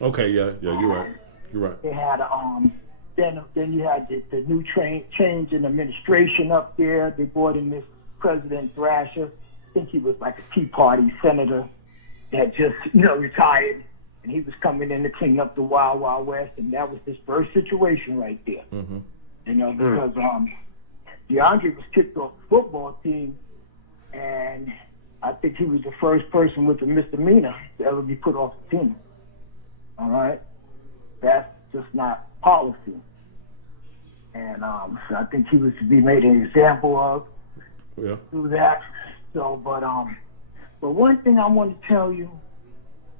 Okay, yeah, you're right. You're right. They had then you had the new change in administration up there. They brought in this President Thrasher. I think he was like a Tea Party senator that just retired, and he was coming in to clean up the Wild Wild West, and that was his first situation right there. Mm-hmm. Because DeAndre was kicked off the football team, and I think he was the first person with a misdemeanor to ever be put off the team. All right. That's just not policy. And so I think he was to be made an example of through that. So, but one thing I want to tell you,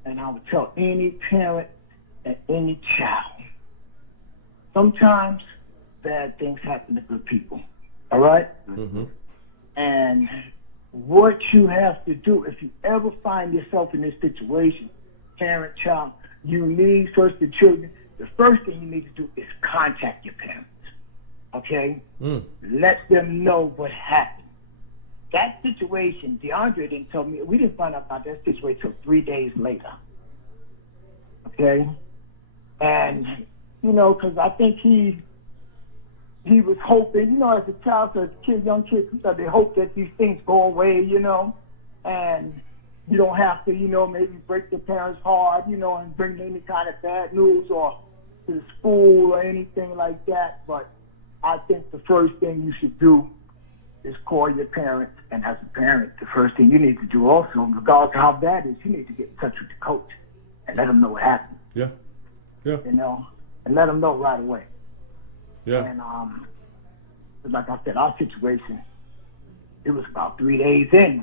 and I would tell any parent and any child, sometimes bad things happen to good people. All right? Mm-hmm. And what you have to do, if you ever find yourself in this situation, parent, child, you need first the children. The first thing you need to do is contact your parents. Okay? Let them know what happened. that situation, DeAndre didn't tell me. We didn't find out about that situation till 3 days later. Okay, and because I think he was hoping, as a child, as a kid, young kids, they hope that these things go away, and you don't have to, maybe break your parents' heart, and bring any kind of bad news or to the school or anything like that. But I think the first thing you should do is call your parents. And as a parent, the first thing you need to do also, regardless of how bad it is, you need to get in touch with the coach and let them know what happened. Yeah. Yeah. And let them know right away. Yeah. And like I said, our situation, it was about 3 days in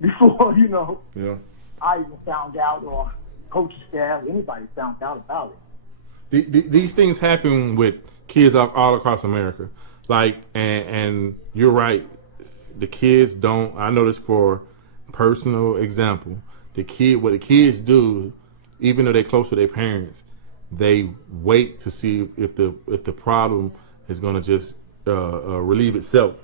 before, Yeah. I even found out, or coaching staff, anybody found out about it. These things happen with kids all across America. Like, and you're right. The kids don't. I know this for personal example. What the kids do, even though they're close to their parents, they wait to see if the problem is going to just relieve itself.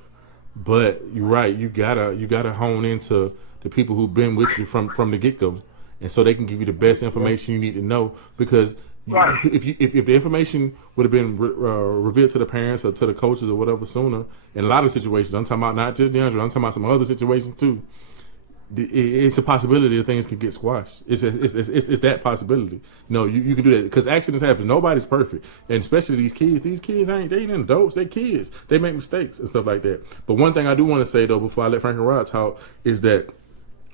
But you're right. You gotta hone into the people who've been with you from the get go, and so they can give you the best information you need to know. Because if the information would have been revealed to the parents or to the coaches or whatever sooner, in a lot of situations, I'm talking about not just DeAndre, I'm talking about some other situations too. It's a possibility that things can get squashed. It's that possibility. You can do that because accidents happen. Nobody's perfect, and especially these kids. These kids ain't adults. They kids. They make mistakes and stuff like that. But one thing I do want to say though, before I let Frank and Rod talk, is that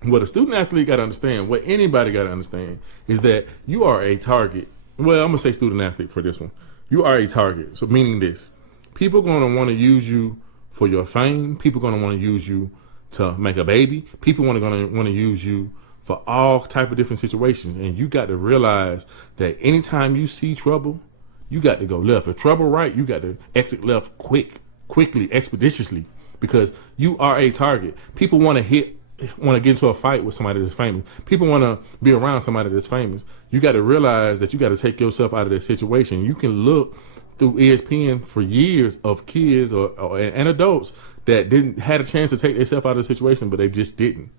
what a student athlete got to understand, what anybody got to understand, is that you are a target. Well, I'm gonna say student athlete for this one. You are a target. So meaning this, people gonna want to use you for your fame. People gonna want to use you to make a baby. People gonna want to use you for all type of different situations, and you got to realize that anytime you see trouble, you got to go left. If trouble right, you got to exit left quickly, expeditiously, because you are a target. People want to get into a fight with somebody that's famous. People want to be around somebody that's famous. You got to realize that you got to take yourself out of that situation. You can look through ESPN for years of kids and adults that had a chance to take themselves out of the situation, but they just didn't.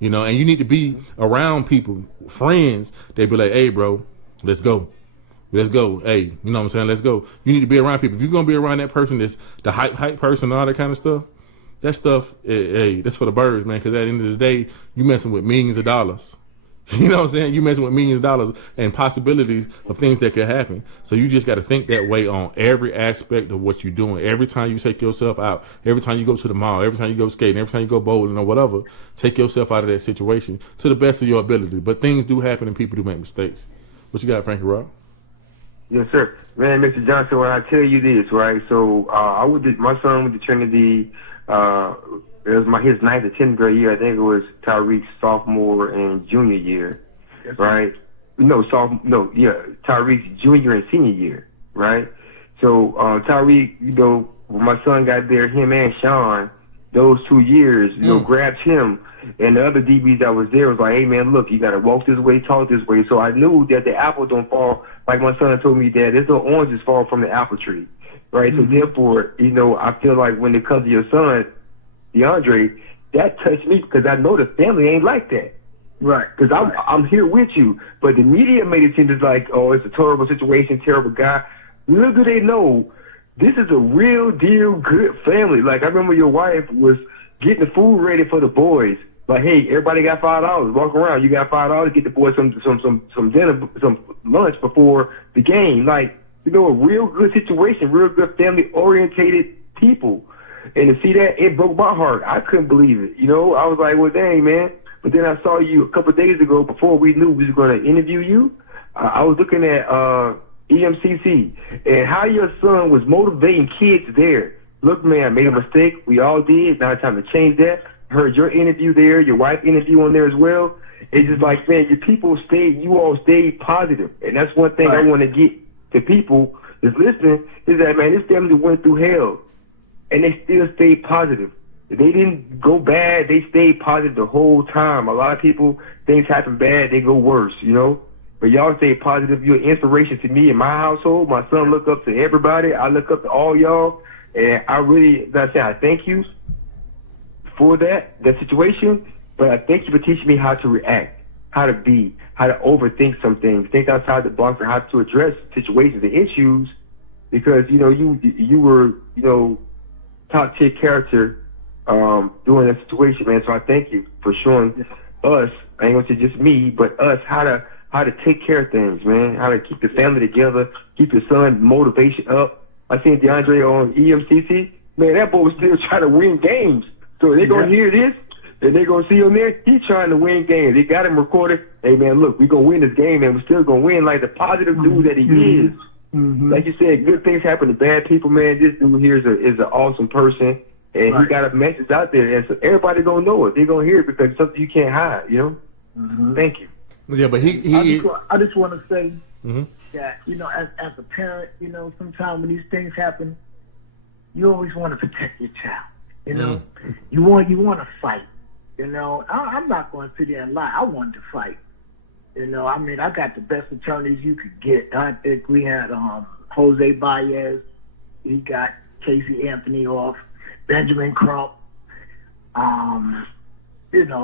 And you need to be around people, friends. They be like, hey, bro, let's go. Hey, you know what I'm saying? Let's go. You need to be around people. If you're going to be around that person that's the hype person and all that kind of stuff, that stuff, hey, that's for the birds, man, because at the end of the day, you messing with millions of dollars. You know what I'm saying? You messing with millions of dollars and possibilities of things that could happen. So you just got to think that way on every aspect of what you're doing. Every time you take yourself out, every time you go to the mall, every time you go skating, every time you go bowling or whatever, take yourself out of that situation to the best of your ability. But things do happen and people do make mistakes. What you got, Frankie Rob? Yes, sir. Man, Mr. Johnson, when I tell you this, right? So my son went to Trinity. It was his 9th or 10th grade year. I think it was Tyreke's sophomore and junior year, right? Tyreke's junior and senior year, right? So Tyreke, when my son got there, him and Sean, those 2 years, grabbed him, and the other DBs that was there was like, hey man, look, you gotta walk this way, talk this way. So I knew that the apple don't fall, like my son told me, Dad, there's no oranges fall from the apple tree, right? So therefore, I feel like when it comes to your son, DeAndre, that touched me because I know the family ain't like that. Right. Because I'm here with you. But the media made it seem like, oh, it's a terrible situation, terrible guy. Little do they know, this is a real deal good family. Like, I remember your wife was getting the food ready for the boys. Like, hey, everybody got $5. Walk around. You got $5. Get the boys some dinner, some lunch before the game. Like, a real good situation, real good family-orientated people. And to see that, it broke my heart. I couldn't believe it. I was like, well, dang, man. But then I saw you a couple of days ago before we knew we was going to interview you. I was looking at EMCC and how your son was motivating kids there. Look, man, I made a mistake. We all did. Now it's time to change that. Heard your interview there, your wife interview on there as well. It's just like, man, you all stayed positive. And that's one thing I want to get to people that's listening is that, man, this family went through hell. And they still stayed positive. They didn't go bad. They stayed positive the whole time. A lot of people, things happen bad, they go worse, But y'all stay positive. You're an inspiration to me in my household. My son look up to everybody. I look up to all y'all. And I really, I thank you for that situation, but I thank you for teaching me how to react, how to be, how to overthink some things, think outside the box, and how to address situations and issues. Because you were top tier character during that situation, man. So I thank you for showing us, I ain't gonna say just me, but us how to take care of things, man. How to keep the family together, keep your son motivation up. I seen DeAndre on EMCC. Man, that boy was still trying to win games. So they're gonna hear this and they're gonna see him there. He's trying to win games. They got him recorded. Hey man, look, we're gonna win this game, and we're still gonna win like the positive dude that he is. Like you said, good things happen to bad people, man. This dude here is an awesome person, and he got a message out there, and so everybody gonna know it. They're gonna hear it because it's something you can't hide, Thank you. Yeah, but I just want to say that, as a parent, sometimes when these things happen, you always want to protect your child. You want to fight. I'm not going to sit there and lie. I wanted to fight. I got the best attorneys you could get. I think we had Jose Baez. He got Casey Anthony off. Benjamin Crump.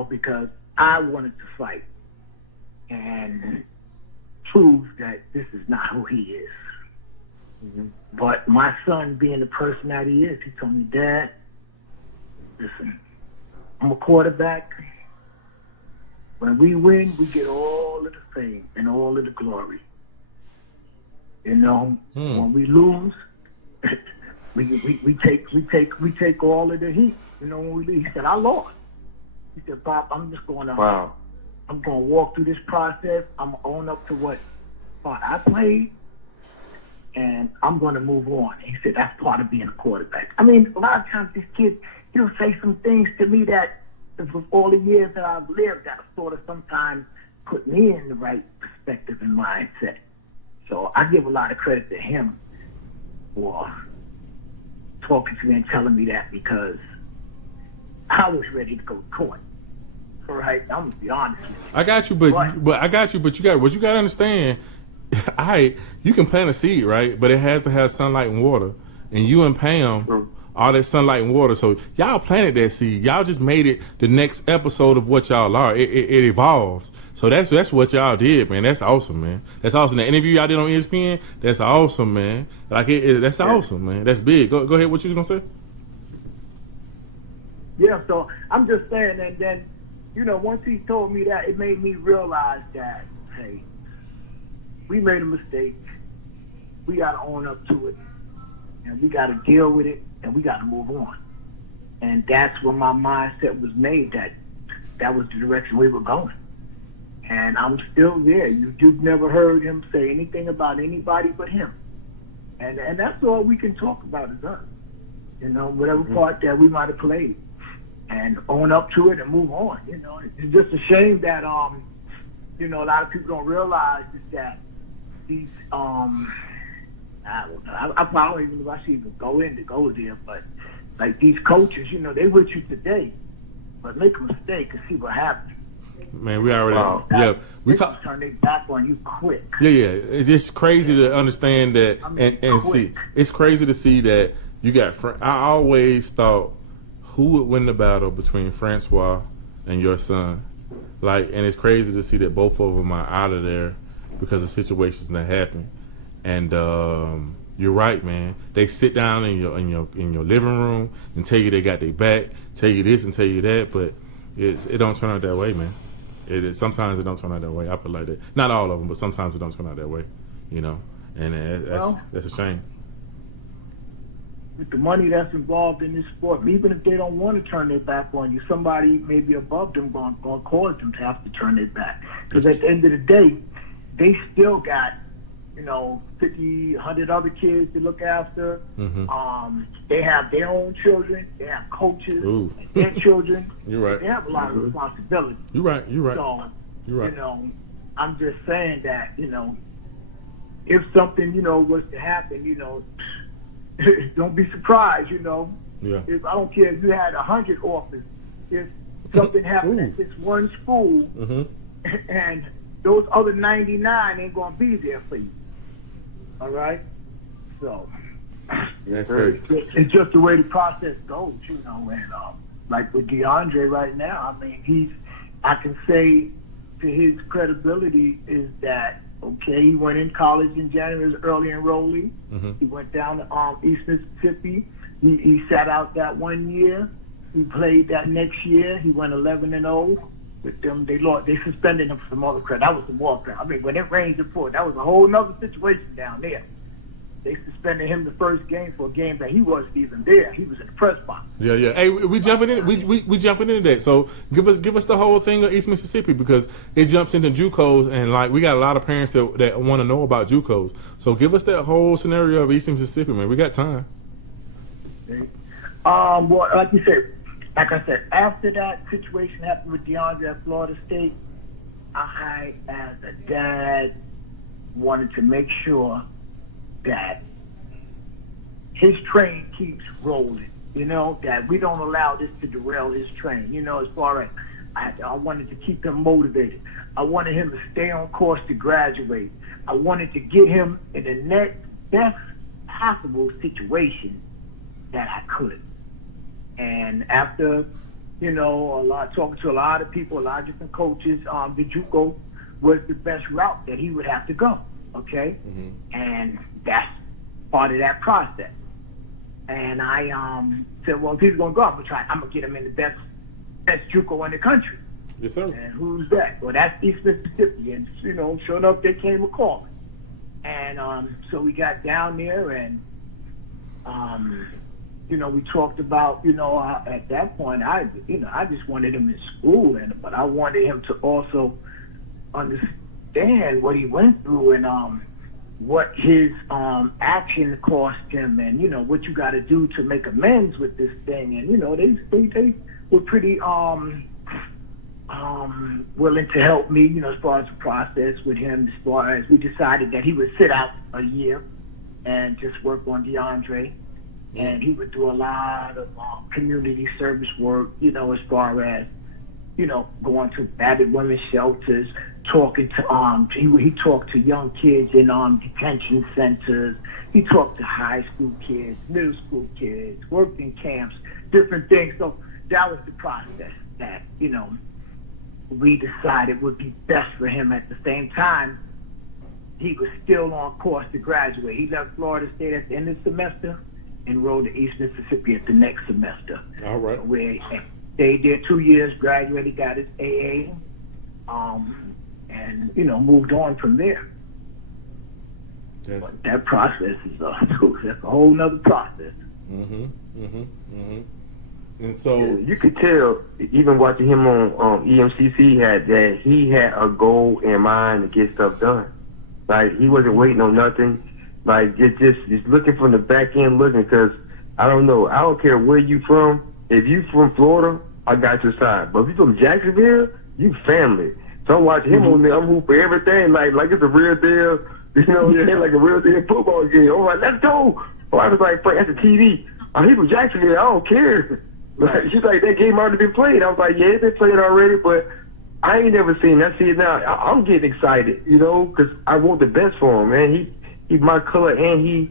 Because I wanted to fight and prove that this is not who he is. But my son, being the person that he is, he told me, Dad, listen, I'm a quarterback. When we win, we get all of the fame and all of the glory. When we lose, we take all of the heat. When we lose, he said, I lost. He said, Bob, I'm just going to I'm going to walk through this process. I'm going to own up to what part I played, and I'm going to move on. He said, that's part of being a quarterback. A lot of times these kids, he'll say some things to me that, for all the years that I've lived, that sort of sometimes put me in the right perspective and mindset. So I give a lot of credit to him for talking to me and telling me that, because I was ready to go to court. All right, I'm gonna be honest with you. I got you, but you got to understand. You can plant a seed, right? But it has to have sunlight and water. And you and Pam, all that sunlight and water. So y'all planted that seed. Y'all just made it the next episode of what y'all are. It evolves. So that's what y'all did, man. That's awesome, man. That's awesome. The interview y'all did on ESPN, that's awesome, man. That's awesome, man. That's big. Go ahead. What you was gonna say? Yeah. So I'm just saying, and then, once he told me that, it made me realize that, hey, we made a mistake. We got to own up to it, and we got to deal with it, and we got to move on. And that's when my mindset was made, that was the direction we were going. And I'm still there. You've never heard him say anything about anybody but him. And that's all we can talk about is us. Whatever part that we might have played. And own up to it and move on. It's just a shame that, a lot of people don't realize is that these, I don't know. I don't even know if I should even go there, but like these coaches, they with you today, but make a mistake and see what happens. Man, we already, we talk. Turn their back on you quick. Yeah. It's just crazy to understand that and see. It's crazy to see that you got. I always thought, who would win the battle between Francois and your son? And it's crazy to see that both of them are out of there because of situations that happen. And you're right, man. They sit down in your living room and tell you they got their back, tell you this and tell you that, but it don't turn out that way, man. Sometimes it don't turn out that way. I put it like that. Not all of them, but sometimes it don't turn out that way. And that's a shame. With the money that's involved in this sport, even if they don't want to turn their back on you, somebody maybe above them going to cause them to have to turn their back. Because at the end of the day, they still got, 50, 100 other kids to look after. They have their own children. They have coaches, and their children. You're right. They have a lot of responsibility. You're right. So, you're right. I'm just saying that, if something, was to happen, don't be surprised, Yeah. If I don't care if you had 100 offers, if something happened at this one school, and those other 99 ain't gonna be there for you. All right, so that's crazy. It's just the way the process goes, and like with DeAndre right now, I mean, I can say to his credibility is that, okay, he went in college in January, was early enrollee. Mm-hmm. He went down to East Mississippi. He sat out that 1 year. He played that next year. He went 11-0 with them. They suspended him for some other credit. That was some more crap. I mean, when it rained report, that was a whole nother situation down there. They suspended him the first game for a game that he wasn't even there. He was in the press box. Yeah. Hey, we jumping in. We jumping into that. So give us the whole thing of East Mississippi, because it jumps into JUCOs, and like we got a lot of parents that want to know about JUCOs. So give us that whole scenario of East Mississippi, man. We got time. Well, like I said, after that situation happened with DeAndre at Florida State, I, as a dad, wanted to make sure that his train keeps rolling, that we don't allow this to derail his train, as far as I wanted to keep him motivated. I wanted him to stay on course to graduate. I wanted to get him in the next best possible situation that I could. And after, talking to a lot of people, a lot of different coaches, the JUCO was the best route that he would have to go, okay? Mm-hmm. And that's part of that process. And I said, well, if he's going to go, I'm going to get him in the best JUCO in the country. Yes, sir. And who's that? Well, that's East Mississippi. And, sure enough, they came a call. And so we got down there, and, we talked about, at that point, I just wanted him in school, but I wanted him to also understand what he went through and what his action cost him, and what you got to do to make amends with this thing. And they were pretty willing to help me, as far as the process with him. As far as we decided that he would sit out a year and just work on DeAndre, and he would do a lot of community service work, as far as going to battered women's shelters, talking to he talked to young kids in detention centers. He talked to high school kids, middle school kids, worked in camps, different things. So that was the process that we decided would be best for him. At the same time, he was still on course to graduate. He left Florida State at the end of the semester, enrolled to East Mississippi at the next semester. All right. Where he stayed there 2 years, graduated, got his AA, and moved on from there. But that process is that's a whole nother process. And so you could tell, even watching him on EMCC, he had a goal in mind to get stuff done. Like, he wasn't waiting on nothing. Like, just looking from the back end, looking, because I don't know. I don't care where you from. If you from Florida, I got your side. But if you from Jacksonville, you family. So I'm watching him on there. I'm rooting for everything, like it's a real deal. Like a real deal football game. I'm like, let's go. I was like, that's the TV. He from Jacksonville. I don't care. Like, she's like, that game already been played. I was like, yeah, it's been played already, but I ain't never seen that. See it now. I'm getting excited, because I want the best for him, man. He's my color, and he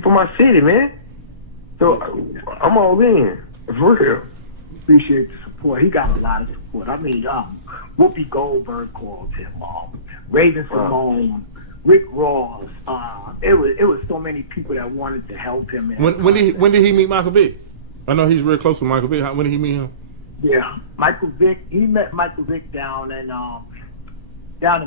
from my city, man. So I'm all in, for real. Appreciate the support. He got a lot of support. I mean, Whoopi Goldberg called him, Raven Simone, Rick Ross. It was so many people that wanted to help him. When did he meet Michael Vick? I know he's real close with Michael Vick. When did he meet him? Yeah, Michael Vick. He met Michael Vick down in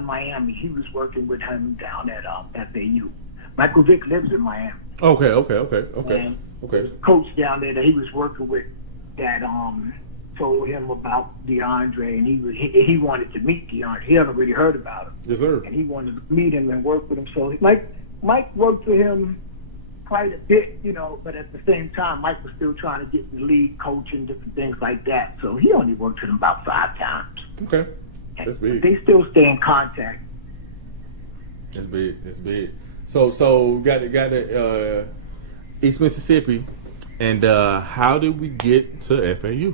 Miami. He was working with him down at FAU. Michael Vick lives in Miami. Okay. And coach down there that he was working with that told him about DeAndre, and he wanted to meet DeAndre. He had already heard about him. Yes, sir. And he wanted to meet him and work with him. So Mike worked with him quite a bit, but at the same time, Mike was still trying to get the lead coach and different things like that. So he only worked with him about 5 times. Okay. That's big. They still stay in contact. That's big. So got East Mississippi, and how did we get to FAU?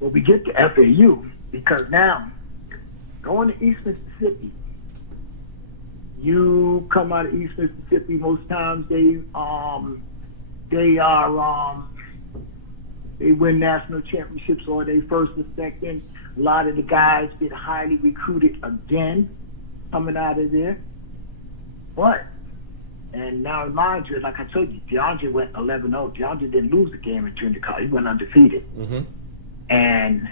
Well, we get to FAU because now going to East Mississippi, you come out of East Mississippi. Most times they are they win national championships or they first or second. A lot of the guys get highly recruited again coming out of there. But, and now remind you, like I told you, DeAndre went 11-0. DeAndre didn't lose a game in junior college. He went undefeated. Mm-hmm. And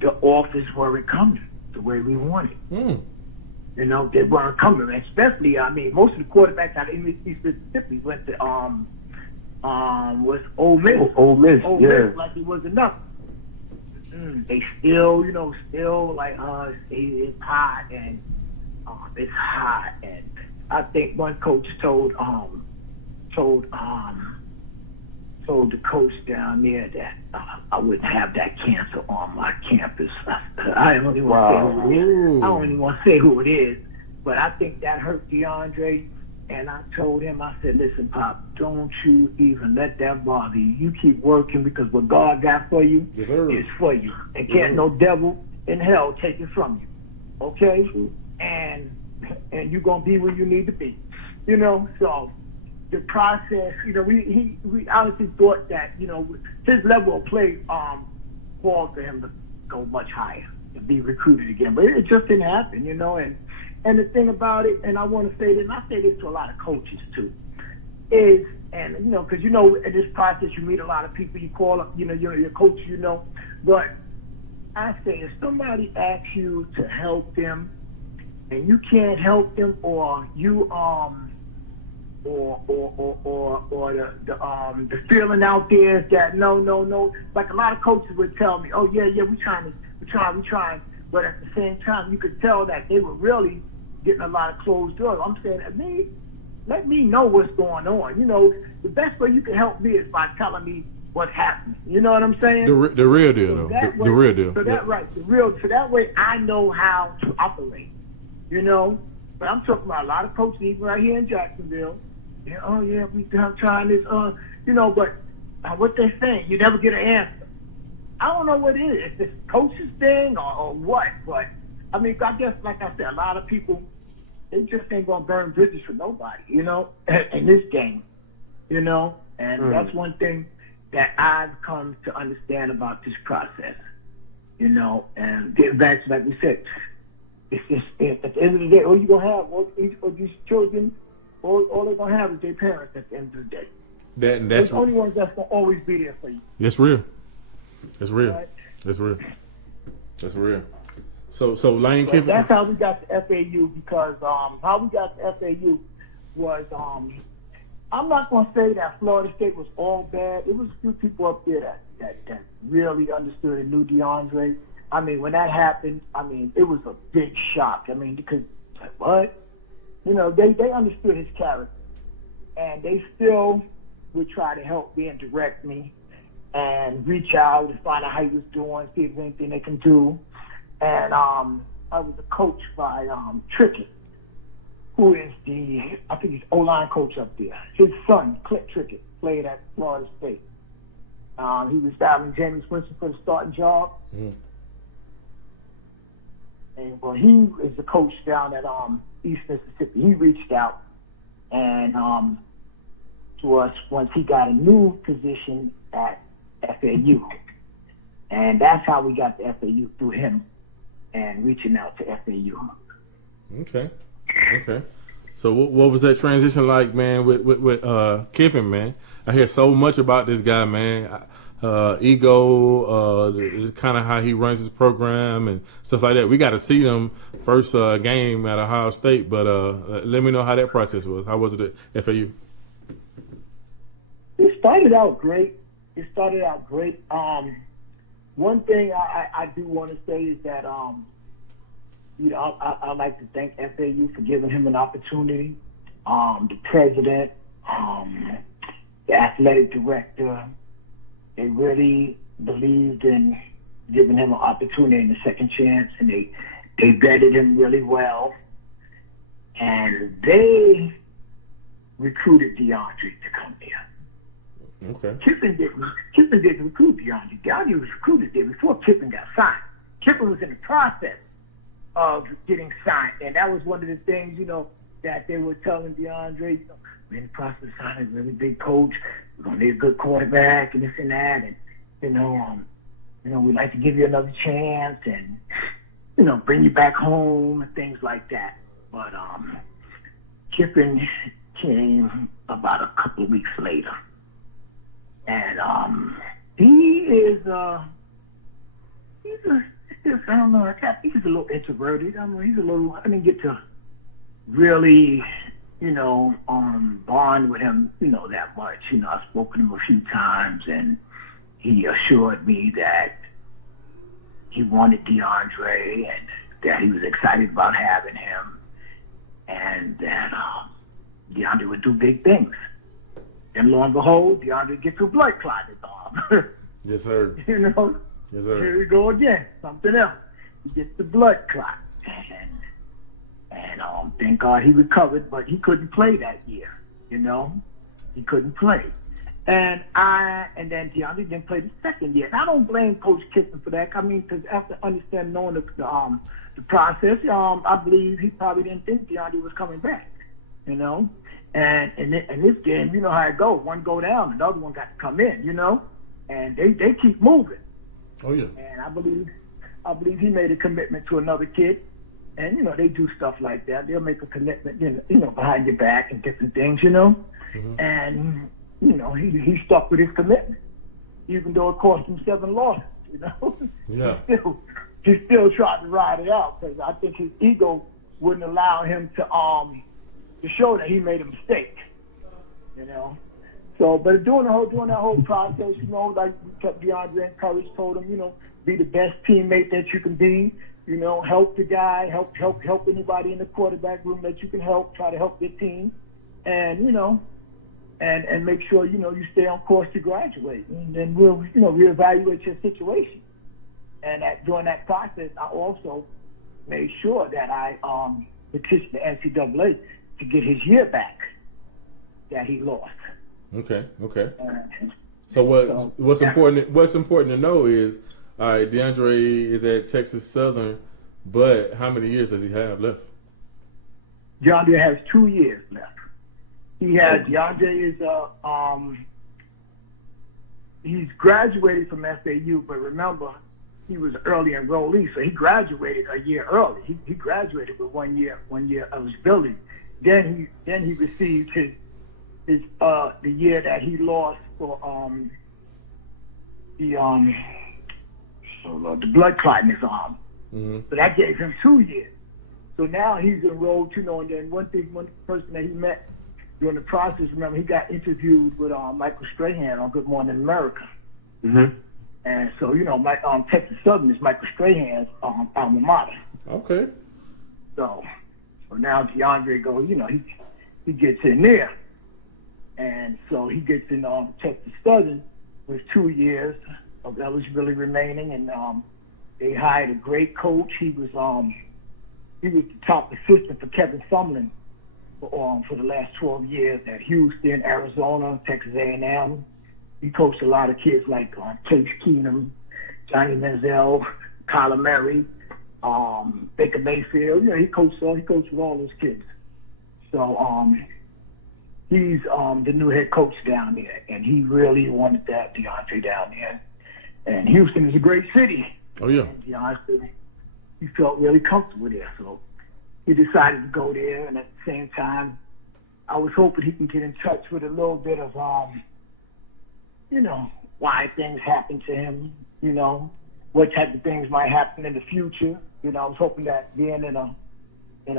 the offers weren't coming the way we wanted. Mm. You know, they weren't coming. Especially, I mean, most of the quarterbacks out of East Mississippi went to was Ole Miss. Ole Miss, Ole yeah. Miss, like it was enough. They still, you know, like it's hot and it's hot. And I think one coach told the coach down there that I wouldn't have that cancer on my campus. I don't even want to say who it is. I don't even want to say who it is, but I think that hurt DeAndre. And I told him, I said, listen, Pop, don't you even let that bother you. You keep working because what God got for you is for you. And can't no devil in hell take it from you. Okay? And you're going to be where you need to be. You know, so the process, you know, we honestly thought that, you know, his level of play called for him to go much higher, to be recruited again. But it just didn't happen, you know, and the thing about it, and I want to say this, and I say this to a lot of coaches too, is, and you know, because you know, in this process you meet a lot of people, you call up, you know, your coach, you know, but I say if somebody asks you to help them and you can't help them, or you or the feeling out there is that no, like a lot of coaches would tell me, oh yeah, we trying, but at the same time you could tell that they were really getting a lot of closed doors. I'm saying, let me know what's going on. You know, the best way you can help me is by telling me what's happening. You know what I'm saying? The real deal, though. The real deal. So that right, so that way I know how to operate. You know, but I'm talking about a lot of coaches even right here in Jacksonville. Yeah, oh yeah, I'm trying this. You know, but what they're saying, you never get an answer. I don't know what it is. If it's coach's thing or what, but I mean, I guess, like I said, a lot of people, they just ain't gonna burn bridges for nobody, you know, in this game, you know, and that's one thing that I've come to understand about this process, you know, and getting back to, like we said, it's just, at the end of the day, all you're gonna have, all these children, all they're gonna have is their parents at the end of the day. That's the only ones that's gonna always be there for you. That's real. That's real. Right? That's real. That's real. So Lane Kiffin. That's how we got to FAU, because how we got to FAU was I'm not gonna say that Florida State was all bad. It was a few people up there that really understood and knew DeAndre. I mean, when that happened, I mean, it was a big shock. I mean, because like, what? You know, they understood his character, and they still would try to help me and direct me and reach out and find out how he was doing, see if there's anything they can do. And I was a coach by Tyreke, who is I think he's O-line coach up there. His son, Clint Tyreke, played at Florida State. He was battling James Winston for the starting job. Mm. And well, he is the coach down at East Mississippi. He reached out and to us once he got a new position at FAU. And that's how we got to FAU, through him and reaching out to FAU. Okay. So what was that transition like, man, with Kiffin, man? I hear so much about this guy, man. Ego, kind of how he runs his program and stuff like that. We got to see them first game at Ohio State, but let me know how that process was. How was it at FAU? It started out great. One thing I do want to say is that you know, I like to thank FAU for giving him an opportunity. The president, the athletic director, they really believed in giving him an opportunity and a second chance, and they vetted him really well, and they recruited DeAndre to come here. Okay. Kiffin didn't recruit DeAndre. DeAndre was recruited there before Kiffin got signed. Kiffin was in the process of getting signed, and that was one of the things, you know, that they were telling DeAndre, you know, we're in the process of signing a really big coach. we're gonna need a good quarterback and this and that, and we'd like to give you another chance and bring you back home and things like that. But Kiffin came about a couple of weeks later, and he is I don't know, he's a little introverted. I didn't get to really bond with him that much. I've spoken to him a few times, and he assured me that he wanted DeAndre and that he was excited about having him, and that DeAndre would do big things. And lo and behold, DeAndre gets a blood clot in his arm. Yes, sir. Yes, sir. Here we go again. Something else. He gets the blood clot, and thank God he recovered, but he couldn't play that year. He couldn't play. And then DeAndre didn't play the second year. And I don't blame Coach Kiffin for that. I mean, because after knowing the process, I believe he probably didn't think DeAndre was coming back. And in this game, you know how it goes. One go down, another one got to come in. And they keep moving. Oh yeah. And I believe he made a commitment to another kid. And they do stuff like that. They'll make a commitment, behind your back and different things, Mm-hmm. And he stuck with his commitment, even though it cost him 7 losses. Yeah. He still tried to ride it out because I think his ego wouldn't allow him to show that he made a mistake. So, but during that whole process, like we kept DeAndre encouraged, told him, be the best teammate that you can be. Help the guy, help anybody in the quarterback room that you can help. Try to help your team, and and make sure you stay on course to graduate, and then we'll reevaluate your situation. And during that process, I also made sure that I petitioned the NCAA to get his year back that he lost. Okay. So what's important to know is, all right, DeAndre is at Texas Southern, but how many years does he have left? DeAndre has 2 years left. DeAndre is he's graduated from SAU, but remember, he was an early enrollee, so he graduated a year early. He graduated with 1 year eligibility. Then he received his the year that he lost for the blood clot in his arm. Mm-hmm. So that gave him 2 years. So now he's enrolled, and then one person that he met during the process, remember, he got interviewed with Michael Strahan on Good Morning America. Mm-hmm. And so, Texas Southern is Michael Strahan's alma mater. Okay. So now DeAndre goes, he gets in there. And so he gets in Texas Southern with 2 years of eligibility remaining, and they hired a great coach. He was the top assistant for Kevin Sumlin for the last 12 years at Houston, Arizona, Texas A&M. He coached a lot of kids like Case Keenum, Johnny Manziel, Kyler Murray, Baker Mayfield. He coached with all those kids. So he's the new head coach down there, and he really wanted that DeAndre down there. And Houston is a great city. Oh yeah. And DeAndre, he felt really comfortable there, so he decided to go there. And at the same time, I was hoping he can get in touch with a little bit of why things happen to him, what type of things might happen in the future. I was hoping that being in a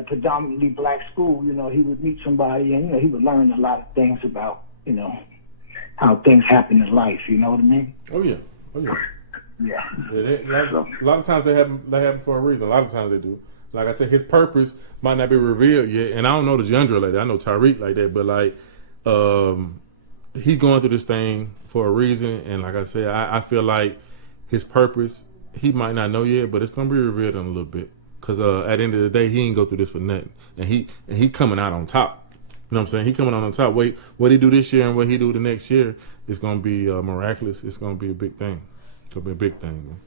predominantly black school, he would meet somebody and, he would learn a lot of things about, how things happen in life. You know what I mean? Oh yeah. Yeah. A lot of times they happen for a reason. A lot of times they do. Like I said, his purpose might not be revealed yet. And I don't know the DeAndre like that. I know Tyreke like that. But he's going through this thing for a reason. And like I said, I feel like his purpose, he might not know yet, but it's going to be revealed in a little bit. Because at the end of the day, he ain't go through this for nothing. And he coming out on top. You know what I'm saying? He coming out on top. Wait, what he do this year and what he do the next year is going to be miraculous. It's going to be a big thing. It's going to be a big thing, man.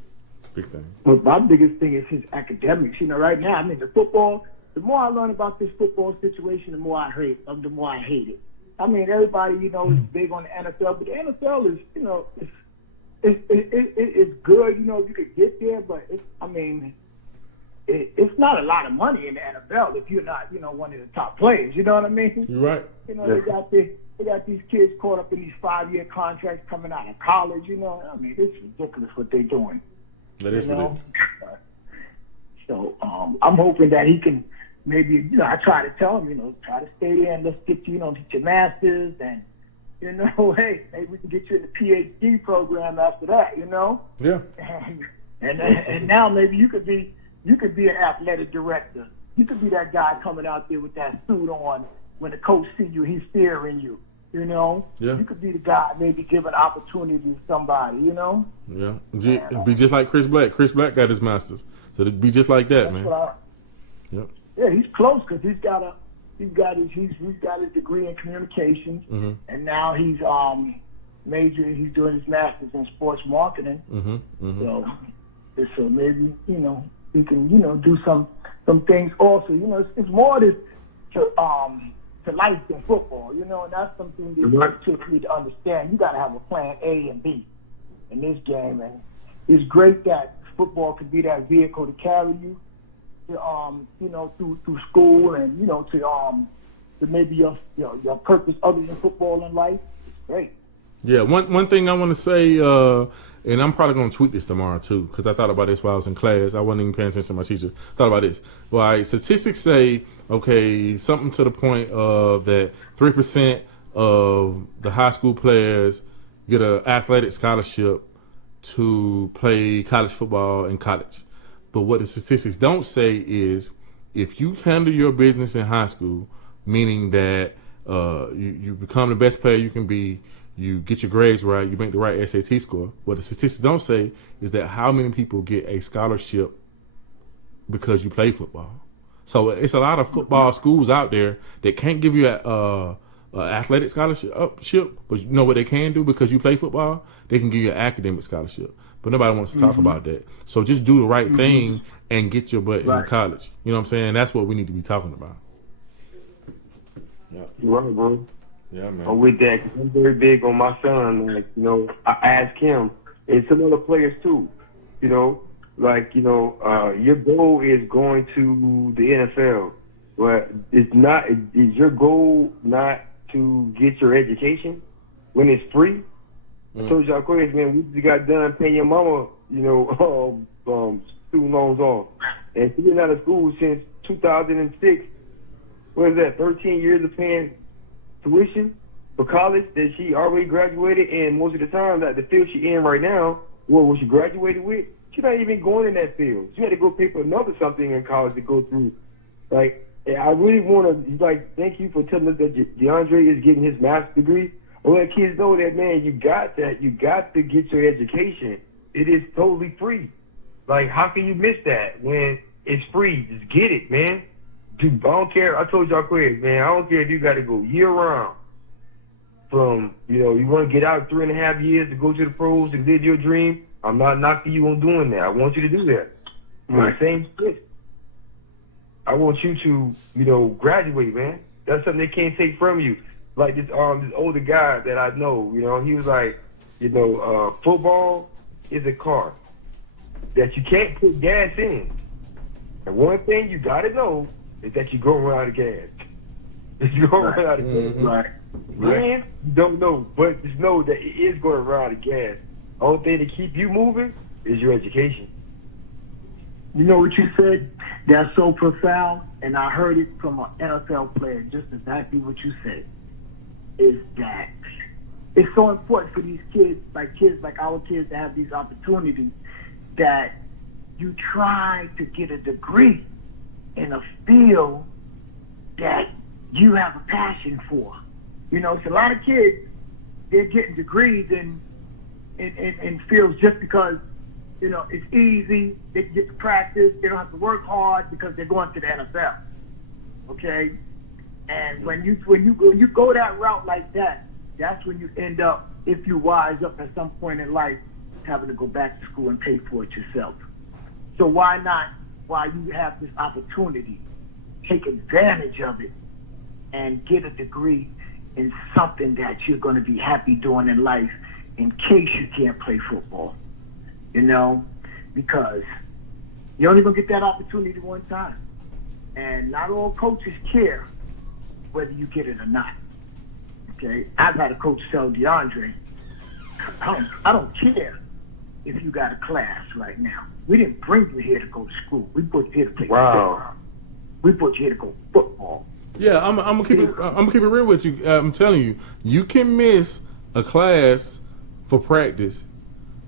Big thing. Well, my biggest thing is his academics. Right now, the football, the more I learn about this football situation, the more I hate it. I mean, everybody, you know, is big on the NFL, but the NFL is, you know, it's good. You know, you could get there, but it's not a lot of money in the NFL if you're not, you know, one of the top players. You know what I mean? You're right. You know, they got these kids caught up in these 5-year contracts coming out of college. You know, I mean, it's ridiculous what they're doing. That is ridiculous. So I'm hoping that he can maybe, you know, I try to tell him, you know, try to stay there and let's get you, you know, get your master's and, you know, hey, maybe we can get you in the PhD program after that, you know? Yeah. And now maybe you could be an athletic director. You could be that guy coming out there with that suit on. When the coach see you, he's fearing you, you know? Yeah. You could be the guy maybe give an opportunity to somebody, you know? Yeah. Be just like Chris Black. Chris Black got his master's. So it'd be just like that, man. Yep. Yeah, he's close because he's got his degree in communications, and now he's he's doing his master's in sports marketing. So maybe, you know, he can, you know, do some things also. You know, it's more to life than football, you know, and that's something that you need to understand. You got to have a plan A and B in this game, and it's great that football could be that vehicle to carry you, you know, through school and, you know, to maybe your purpose other than football in life. It's great. Yeah, one thing I want to say, and I'm probably going to tweet this tomorrow too, because I thought about this while I was in class. I wasn't even paying attention to my teacher. Thought about this. Well, statistics say, okay, something to the point of that 3% of the high school players get an athletic scholarship to play college football in college. But what the statistics don't say is if you handle your business in high school, meaning that you become the best player you can be, you get your grades right, you make the right SAT score. What the statistics don't say is that how many people get a scholarship because you play football. So it's a lot of football schools out there that can't give you a athletic scholarship, but you know what they can do because you play football? They can give you an academic scholarship. But nobody wants to talk about that. So just do the right thing and get your butt into college. You know what I'm saying? That's what we need to be talking about. Yeah. You're right, bro. Yeah, man. I'm with that. 'Cause I'm very big on my son. Like, you know, I ask him, and some other players too, you know, like, you know, your goal is going to the NFL. But it's not, is your goal not to get your education when it's free? I told y'all, man, we just got done paying your mama, you know, student loans off. And she's been out of school since 2006. What is that, 13 years of paying tuition for college that she already graduated, and most of the time that the field she in right now, what she graduated with, she's not even going in that field. She had to go pay for another something in college to go through. Like, I really want to, like, thank you for telling us that DeAndre is getting his master's degree. I let kids know that, man, you got that. You got to get your education. It is totally free. Like, how can you miss that when it's free? Just get it, man. Dude, I don't care. I told y'all quick, man, I don't care if you got to go year-round. From, you know, you want to get out 3.5 years to go to the pros and live your dream. I'm not knocking you on doing that. I want you to do that. Right. Same shit. I want you to, you know, graduate, man. That's something they can't take from you. Like this older guy that I know, you know, he was like, you know, football is a car that you can't put gas in. And one thing you got to know is that you're going to run out of gas. You're going to run out of gas. Right. When, you don't know, but just know that it is going to run out of gas. The only thing to keep you moving is your education. You know what you said? That's so profound, and I heard it from an NFL player, just exactly what you said, is that it's so important for these kids like our kids to have these opportunities, that you try to get a degree in a field that you have a passion for. You know, it's a lot of kids, they're getting degrees in fields just because, you know, it's easy, they can get to practice, they don't have to work hard because they're going to the NFL. Okay? And when you go that route like that, that's when you end up, if you wise up at some point in life, having to go back to school and pay for it yourself. So why not, while you have this opportunity, take advantage of it and get a degree in something that you're going to be happy doing in life in case you can't play football, you know, because you're only going to get that opportunity one time. And not all coaches care whether you get it or not. Okay? I've had a coach tell DeAndre, I don't care if you got a class right now. We didn't bring you here to go to school. We put you here to play football. We put you here to go football. Yeah, I'm gonna keep it real with you. I'm telling you, you can miss a class for practice,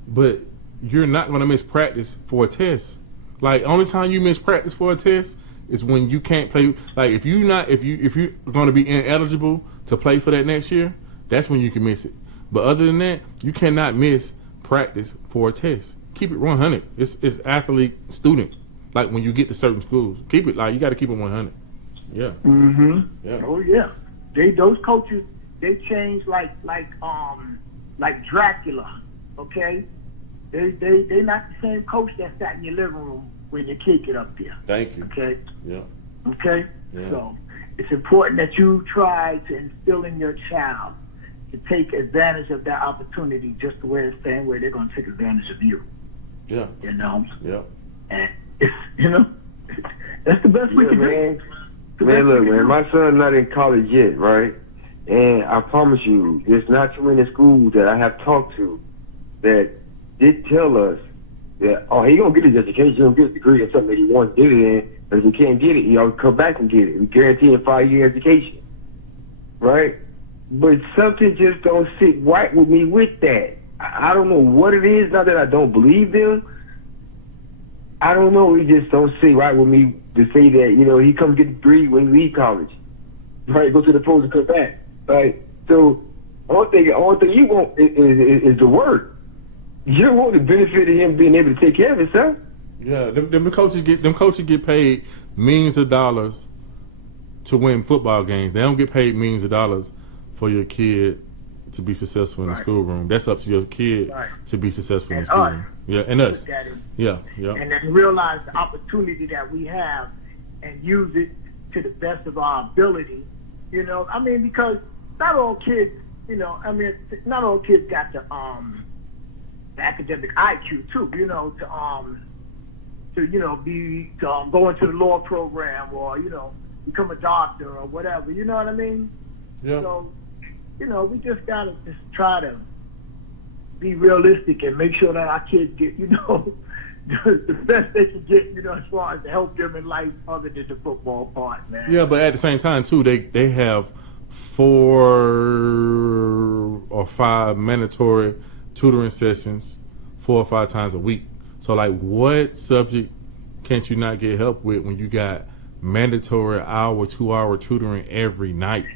but you're not gonna miss practice for a test. Like, only time you miss practice for a test is when you can't play. Like, if you're gonna be ineligible to play for that next year, that's when you can miss it. But other than that, you cannot miss practice for a test. Keep it 100. It's athlete student. Like, when you get to certain schools, keep it, like, you got to keep it 100. Yeah. Mm-hmm. Yeah. Oh yeah. Those coaches, they change like Dracula. Okay. They not the same coach that sat in your living room when your kid get up there. Thank you. Okay. Yeah. Okay. Yeah. So it's important that you try to instill in your child to take advantage of that opportunity, just the way the same way they're going to take advantage of you. Yeah. You know. Yeah. And it's, you know, that's the best we can do. Man, look, man, my son's not in college yet, right? And I promise you, there's not too many schools that I have talked to that did tell us that, oh, he gonna get his education, he's gonna get his degree in something that he wants to get it in, but if he can't get it, he'll come back and get it. We guarantee a 5-year education, right? But something just don't sit right with me with that. I don't know what it is, not that I don't believe them. I don't know, it just don't sit right with me to say that, you know, he come get a degree when he leave college, right? Go to the pros and come back, right? So, only thing you want is the work. You don't want the benefit of him being able to take care of himself. Yeah, them coaches get paid millions of dollars to win football games. They don't get paid millions of dollars for your kid to be successful in the schoolroom. That's up to your kid to be successful in the schoolroom. Yeah, and us. Yeah. And then realize the opportunity that we have and use it to the best of our ability. You know, I mean, because not all kids, you know, I mean, not all kids got the academic IQ too, you know, to you know, go into the law program or, you know, become a doctor or whatever, you know what I mean? Yeah. So, you know, we just gotta just try to be realistic and make sure that our kids get, you know, the best they can get, you know, as far as to help them in life other than the football part, man. Yeah, but at the same time too, they have 4 or 5 mandatory tutoring sessions 4 or 5 times a week. So, like, what subject can't you not get help with when you got mandatory 2-hour tutoring every night?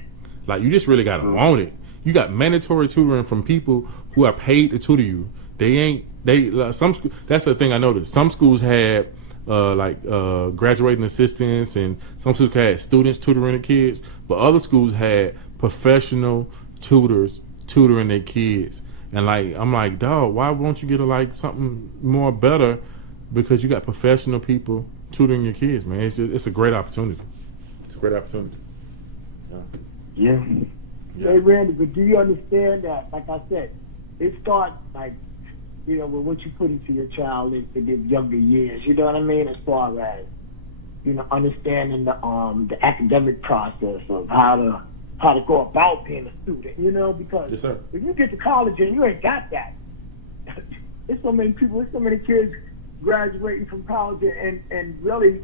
Like, you just really gotta want it. You got mandatory tutoring from people who are paid to tutor you. That's the thing I noticed. Some schools had graduating assistants, and some schools had students tutoring the kids, but other schools had professional tutors tutoring their kids. And like, I'm like, dog, why won't you get something more better? Because you got professional people tutoring your kids, man. It's a great opportunity. It's a great opportunity. Yeah. Hey, Randy, but do you understand that, like I said, it starts, like, you know, with what you put into your child in the younger years, you know what I mean, as far as, you know, understanding the academic process of how to go about being a student, you know, because yes, sir. If you get to college and you ain't got that, there's so many kids graduating from college and really,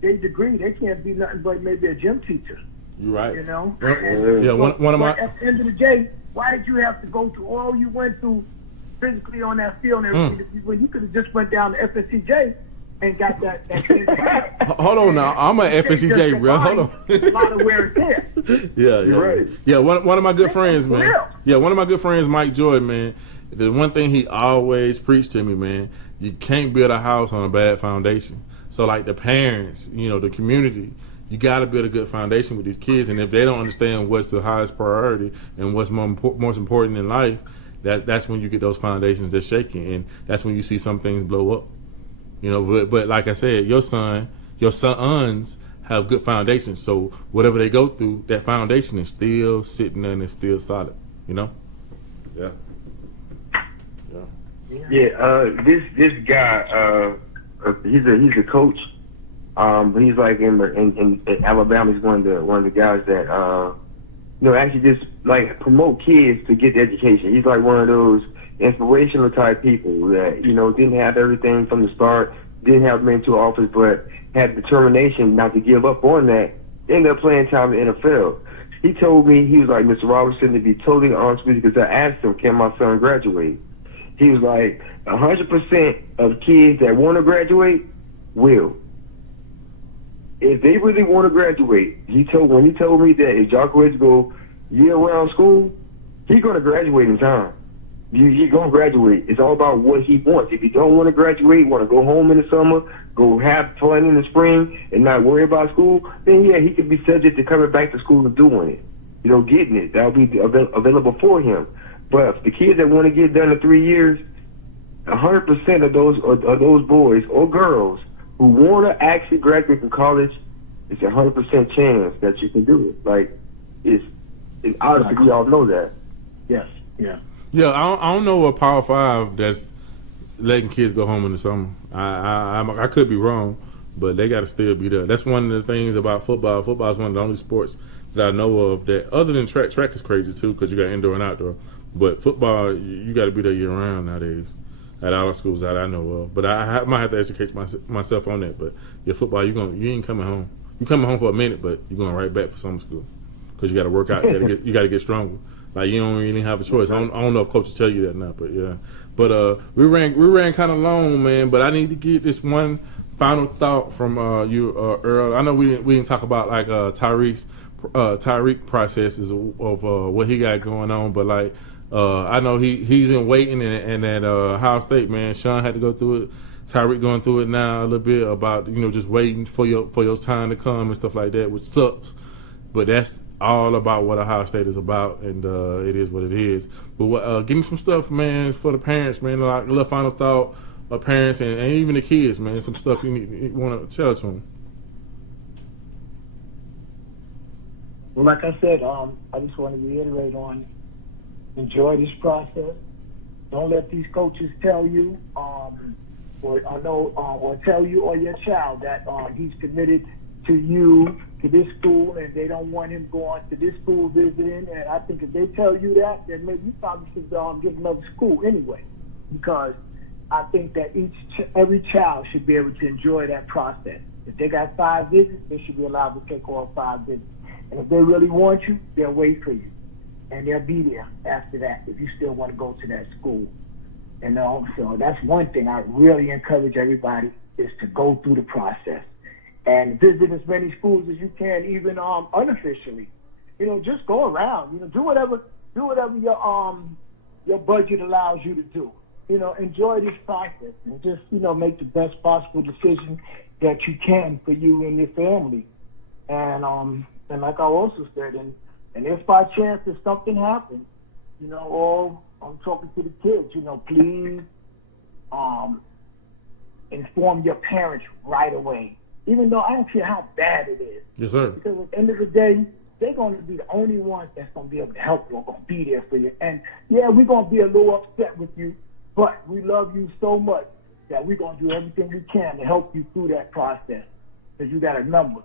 their degree, they can't be nothing but maybe a gym teacher. You're right. You know? Yeah, one of my... At the end of the day, why did you have to go through all you went through physically on that field and everything when you could have just went down to FSCJ and got that Hold on now. I'm an FSCJ, bro. Hold on. A lot of wear and tear. Yeah. Right. Yeah, one of my good friends, man. Real. Yeah, one of my good friends, Mike Jordan, man. The one thing he always preached to me, man, you can't build a house on a bad foundation. So, like, the parents, you know, the community, you got to build a good foundation with these kids. And if they don't understand what's the highest priority and what's most important in life, that's when you get those foundations that's shaking, and that's when you see some things blow up. You know, but like I said, your sons have good foundations. So whatever they go through, that foundation is still sitting there and it's still solid. You know? Yeah. This guy, he's a coach. But he's like in Alabama. He's one of the guys that actually just like promote kids to get the education. He's like one of those inspirational type people that didn't have everything from the start, didn't have them into office, but had determination not to give up on that. Ended up playing time in the NFL. He told me, he was like, Mr. Robertson, to be totally honest with you, because I asked him, can my son graduate? He was like, 100% of kids that want to graduate will. If they really want to graduate, when he told me that if y'all to go year-round school, he's going to graduate in time. He's going to graduate. It's all about what he wants. If he don't want to graduate, want to go home in the summer, go have fun in the spring, and not worry about school, then yeah, he could be subject to coming back to school and doing it. Getting it. That'll be available for him. But the kids that want to get done in 3 years, 100% of those boys or girls who want to actually graduate from college, it's 100% chance that you can do it. Like, it's obviously we all know that. Yes, yeah. Yeah, I don't know a Power 5 that's letting kids go home in the summer. I could be wrong, but they got to still be there. That's one of the things about football. Football is one of the only sports that I know of that, other than track is crazy too because you got indoor and outdoor. But football, you got to be there year round nowadays. At all the schools that I know of, but I might have to educate myself on that. But your football, you ain't coming home. You coming home for a minute, but you're going right back for summer school because you got to work out. You got to get stronger. Like you don't really have a choice. I don't know if coaches tell you that or not, but yeah. But we ran kind of long, man. But I need to get this one final thought from you, Earl. I know we didn't talk about like Tyreke processes of what he got going on, but like. I know he's in waiting and at Ohio State, man. Sean had to go through it. Tyreke going through it now a little bit about just waiting for your time to come and stuff like that, which sucks. But that's all about what Ohio State is about, and it is what it is. But give me some stuff, man, for the parents, man. Like a little final thought of parents and even the kids, man. Some stuff you want to tell to them. Well, like I said, I just want to reiterate on. Enjoy this process. Don't let these coaches tell you, or tell you or your child that he's committed to you, to this school, and they don't want him going to this school visiting. And I think if they tell you that, then maybe you probably should give another school anyway, because I think that every child should be able to enjoy that process. If they got 5 visits, they should be allowed to take all 5 visits. And if they really want you, they'll wait for you. And they'll be there after that if you still want to go to that school. So that's one thing I really encourage everybody is to go through the process and visit as many schools as you can, even unofficially. Just go around. Do whatever your budget allows you to do. Enjoy this process and just make the best possible decision that you can for you and your family. And like I also said, and if by chance if something happens, or I'm talking to the kids, please inform your parents right away. Even though I don't care how bad it is. Yes, sir. Because at the end of the day, they're going to be the only ones that's going to be able to help you or going to be there for you. And yeah, we're going to be a little upset with you, but we love you so much that we're going to do everything we can to help you through that process. Because you got a number.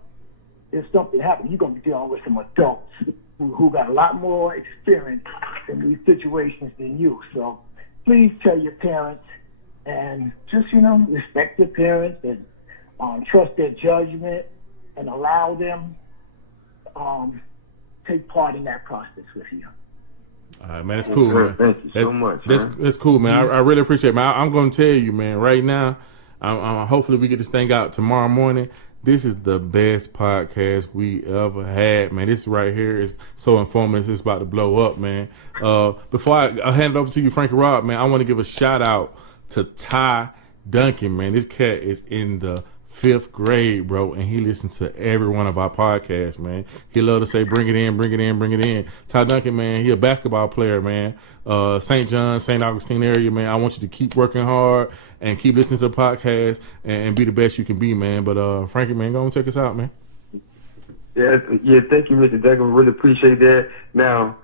If something happens, you're going to be dealing with some adults who got a lot more experience in these situations than you. So please tell your parents and just, respect your parents and trust their judgment and allow them take part in that process with you. All right, man, it's cool, man. Thank you so much. That's cool, man. I really appreciate it, man. I'm going to tell you, man, right now, hopefully we get this thing out tomorrow morning. This is the best podcast we ever had, man. This right here is so informative. It's about to blow up, man. Before I hand it over to you, Frankie Rob, man, I want to give a shout out to Ty Duncan, man. This cat is in the 5th grade, bro, and he listens to every one of our podcasts, man. He love to say, bring it in, bring it in, bring it in. Ty Duncan, man, he a basketball player, man. St. John, St. Augustine area, man. I want you to keep working hard and keep listening to the podcast and be the best you can be, man. But Frankie, man, go and check us out, man. Yeah, thank you, Mr. Decker. Really appreciate that. Now,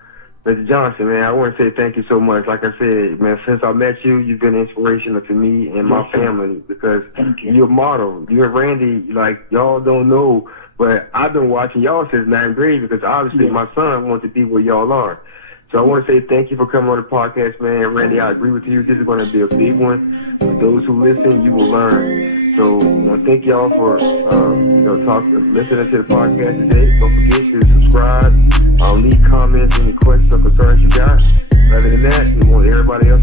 Mr. Johnson, man, I want to say thank you so much. Like I said, man, since I met you, you've been inspirational to me and my family because you're a model. You and Randy, like, y'all don't know, but I've been watching y'all since 9th grade because obviously my son wants to be where y'all are. So I want to say thank you for coming on the podcast, man. Randy, I agree with you. This is going to be a big one. For those who listen, you will learn. So I want to thank y'all for, listening to the podcast today. Don't forget to subscribe. Leave comments, any questions or concerns you got. Other than that, we want everybody else